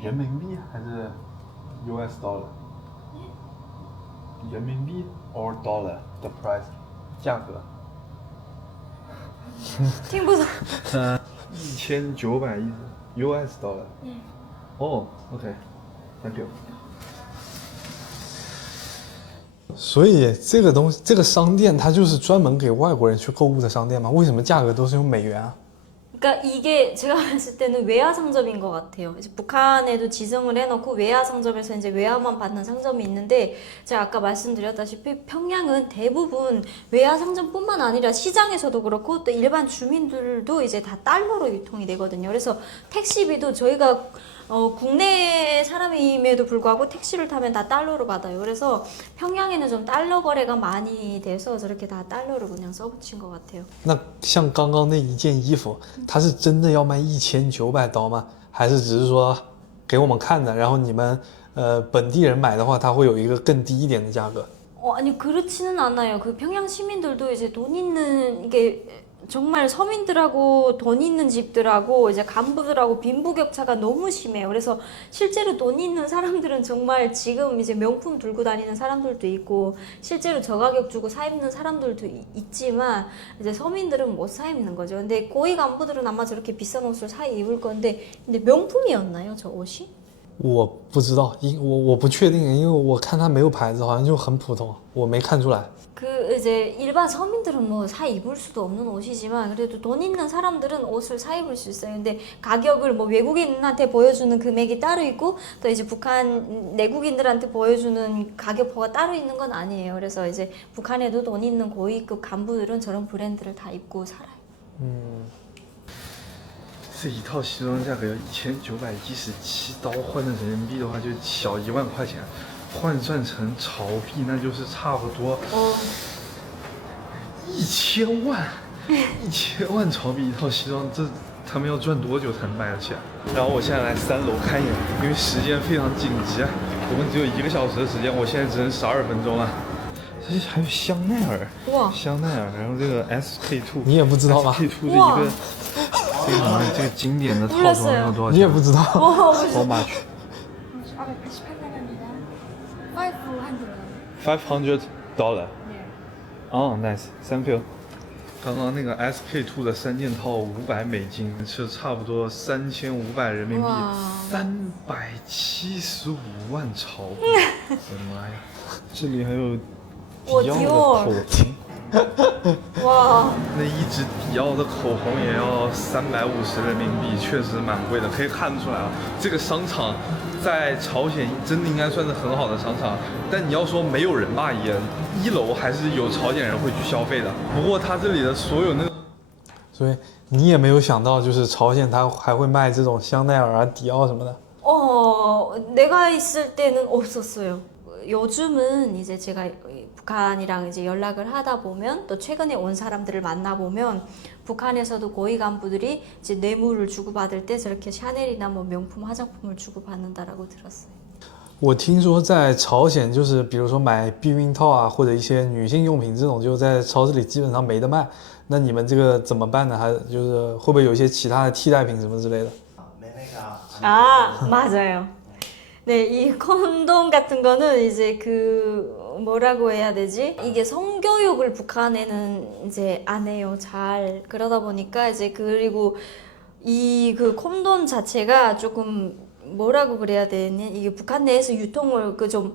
人民币还是 US dollar？ 人民币 or dollar the price 价格？听不懂。1910 US dollar。哦 ，OK，Thank you。 所以这个东西，这个商店它就是专门给外国人去购物的商店吗？为什么价格都是用美元啊？ 그러니까 이게 제가 봤을 때는 외화 상점인 것 같아요. 이제 북한에도 지정을 해놓고 외화 상점에서 이제 외화만 받는 상점이 있는데 제가 아까 말씀드렸다시피 평양은 대부분 외화 상점뿐만 아니라 시장에서도 그렇고 또 일반 주민들도 이제 다 달러로 유통이 되거든요. 그래서 택시비도 저희가 국내 사람임에도 불구하고 택시를 타면 다 달러로 받아요. 그래서 평양에는 좀 달러 거래가 많이 돼서 저렇게 다 달러를 그냥 써붙인 것 같아요. 那像刚刚那一件衣服，它是真的要卖1900刀吗？还是只是说给我们看的，然后你们本地人买的话，它会有一个更低一点的价格？ 아니 그렇지는 않아요. 그 평양 시민들도 이제 돈 있는 이게 정말 서민들하고 돈 있는 집들하고 이제 간부들하고 빈부격차가 너무 심해요. 그래서 실제로 돈 있는 사람들은 정말 지금 이제 명품 들고 다니는 사람들도 있고 실제로 저가격 주고 사 입는 사람들도 있지만 이제 서민들은 못 사 입는 거죠. 근데 고위 간부들은 아마 저렇게 비싼 옷을 사 입을 건데 근데 명품이었나요, 저 옷이? 我不知道，我不确定，因为我看它没有牌子，好像就很普通，我没看出来。 그 이제 일반 서민들은 뭐 사 입을 수도 없는 옷이지만 그래도 돈 있는 사람들은 옷을 사 입을 수 있어요. 근데 가격을 뭐 외국인한테 보여주는 금액이 따로 있고 또 이제 북한 내국인들한테 보여주는 가격표가 따로 있는 건 아니에요. 그래서 이제 북한에도 돈 있는 고위급 간부들은 저런 브랜드를 다 입고 살아요. 这一套西装价格要1917刀，换成人民币的话就小1万块钱，换算成朝币那就是差不多1000万，1000万朝币一套西装，这他们要赚多久才能买得起啊？然后我现在来3楼看一眼，因为时间非常紧急，我们只有1个小时的时间，我现在只剩12分钟了。这还有香奈儿，哇，香奈儿，然后这个 SK2，你也不知道吗 ？SK2 的一个这个什么这个经典的套装要多少钱？你也不知道。How much? $500. Oh, nice, thank you. 刚刚那个 SK2 的3件套$500，是差不多3500人民币，375万潮币。我的妈呀！这里还有迪奥的口红。哇！那一支迪奥的口红也要350人民币，确实蛮贵的。可以看出来啊，这个商场在朝鲜真的应该算是很好的商场。但你要说没有人吧，也1楼还是有朝鲜人会去消费的。不过它这里的所有那个，所以你也没有想到，就是朝鲜它还会卖这种香奈儿啊、迪奥什么的。 내가 있을 때는 없었어요. 요즘은 이제 제가 북한이랑 이제 연락을 하다 보면 또 최근에 온 사람들을 만나 보면 북한에서도 고위 간부들이 이제 뇌물을 주고받을 때 저렇게 샤넬이나 뭐 명품 화장품을 주고받는다라고 들었어요. 我听说在朝鲜，就是比如说买避孕套啊，或者一些女性用品这种，就在超市里基本上没得卖。那你们这个怎么办呢？还就是会不会有一些其他的替代品什么之类的？ 아, 맞아요. 네, 이 콘돔 같은 거는 이제 그 뭐라고 해야 되지? 이게 성교육을 북한에는 이제 안 해요. 잘. 그러다 보니까 이제 그리고 이 그 콘돔 자체가 조금 뭐라고 그래야 되냐? 이게 북한 내에서 유통을 그 좀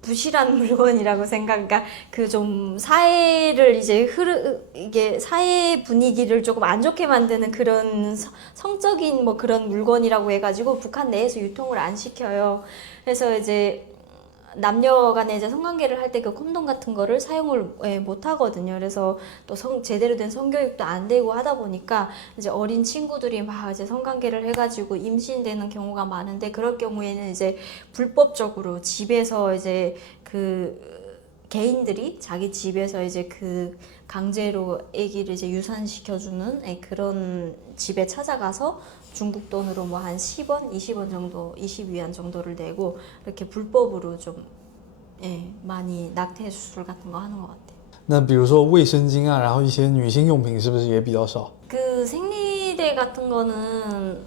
부실한 물건이라고 생각, 그러니까 그 좀 사회를 이제 이게 사회 분위기를 조금 안 좋게 만드는 그런 성적인 뭐 그런 물건이라고 해가지고 북한 내에서 유통을 안 시켜요. 그래서 이제 남녀 간에 이제 성관계를 할 때 그 콘돔 같은 거를 사용을 못 하거든요. 그래서 또 제대로 된 성교육도 안 되고 하다 보니까 이제 어린 친구들이 막 이제 성관계를 해가지고 임신되는 경우가 많은데, 그럴 경우에는 이제 불법적으로 집에서 이제 그 개인들이 자기 집에서 이제 그 강제로 아기를 이제 유산시켜주는 그런 집에 찾아가서 중국 돈으로 뭐 한 10원, 20원 정도, 20위안 정도를 내고 이렇게 불법으로 좀 많이 낙태 수술 같은 거 하는 것 같아요. 那比如说卫生巾啊，然后一些女性用品是不是也比较少？ 그 생리대 같은 거는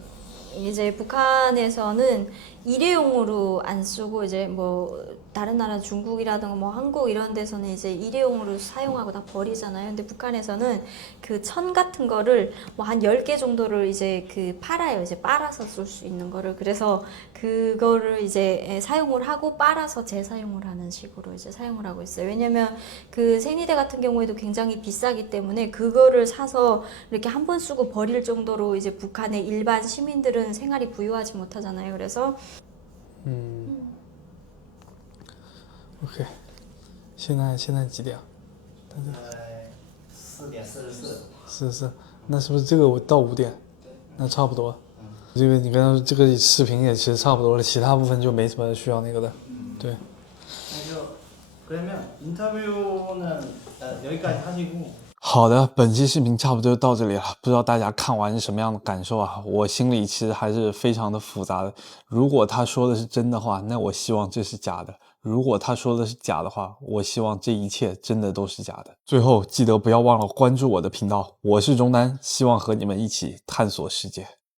이제 북한에서는 일회용으로 안 쓰고 이제 뭐 다른 나라 중국이라든가 뭐 한국 이런 데서는 이제 일회용으로 사용하고 다 버리잖아요. 근데 북한에서는 그 천 같은 거를 뭐 한 10개 정도를 이제 그 팔아요. 이제 빨아서 쓸 수 있는 거를. 그래서 그거를 이제 사용을 하고 빨아서 재사용을 하는 식으로 이제 사용을 하고 있어요. 왜냐면 그 생리대 같은 경우에도 굉장히 비싸기 때문에 그거를 사서 이렇게 한 번 쓰고 버릴 정도로 이제 북한의 일반 시민들은 생활이 부유하지 못하잖아요. 그래서 OK， 现在几点？4点44。44，那是不是这个到5点？那差不多。这个你刚刚这个视频也其实差不多了，其他部分就没什么需要那个的。对。 그러면 인터뷰는 여기까지 하시고. 好的，本期视频差不多就到这里了，不知道大家看完是什么样的感受啊？我心里其实还是非常的复杂的。如果他说的是真的话，那我希望这是假的；如果他说的是假的话，我希望这一切真的都是假的。最后记得不要忘了关注我的频道，我是中南，希望和你们一起探索世界。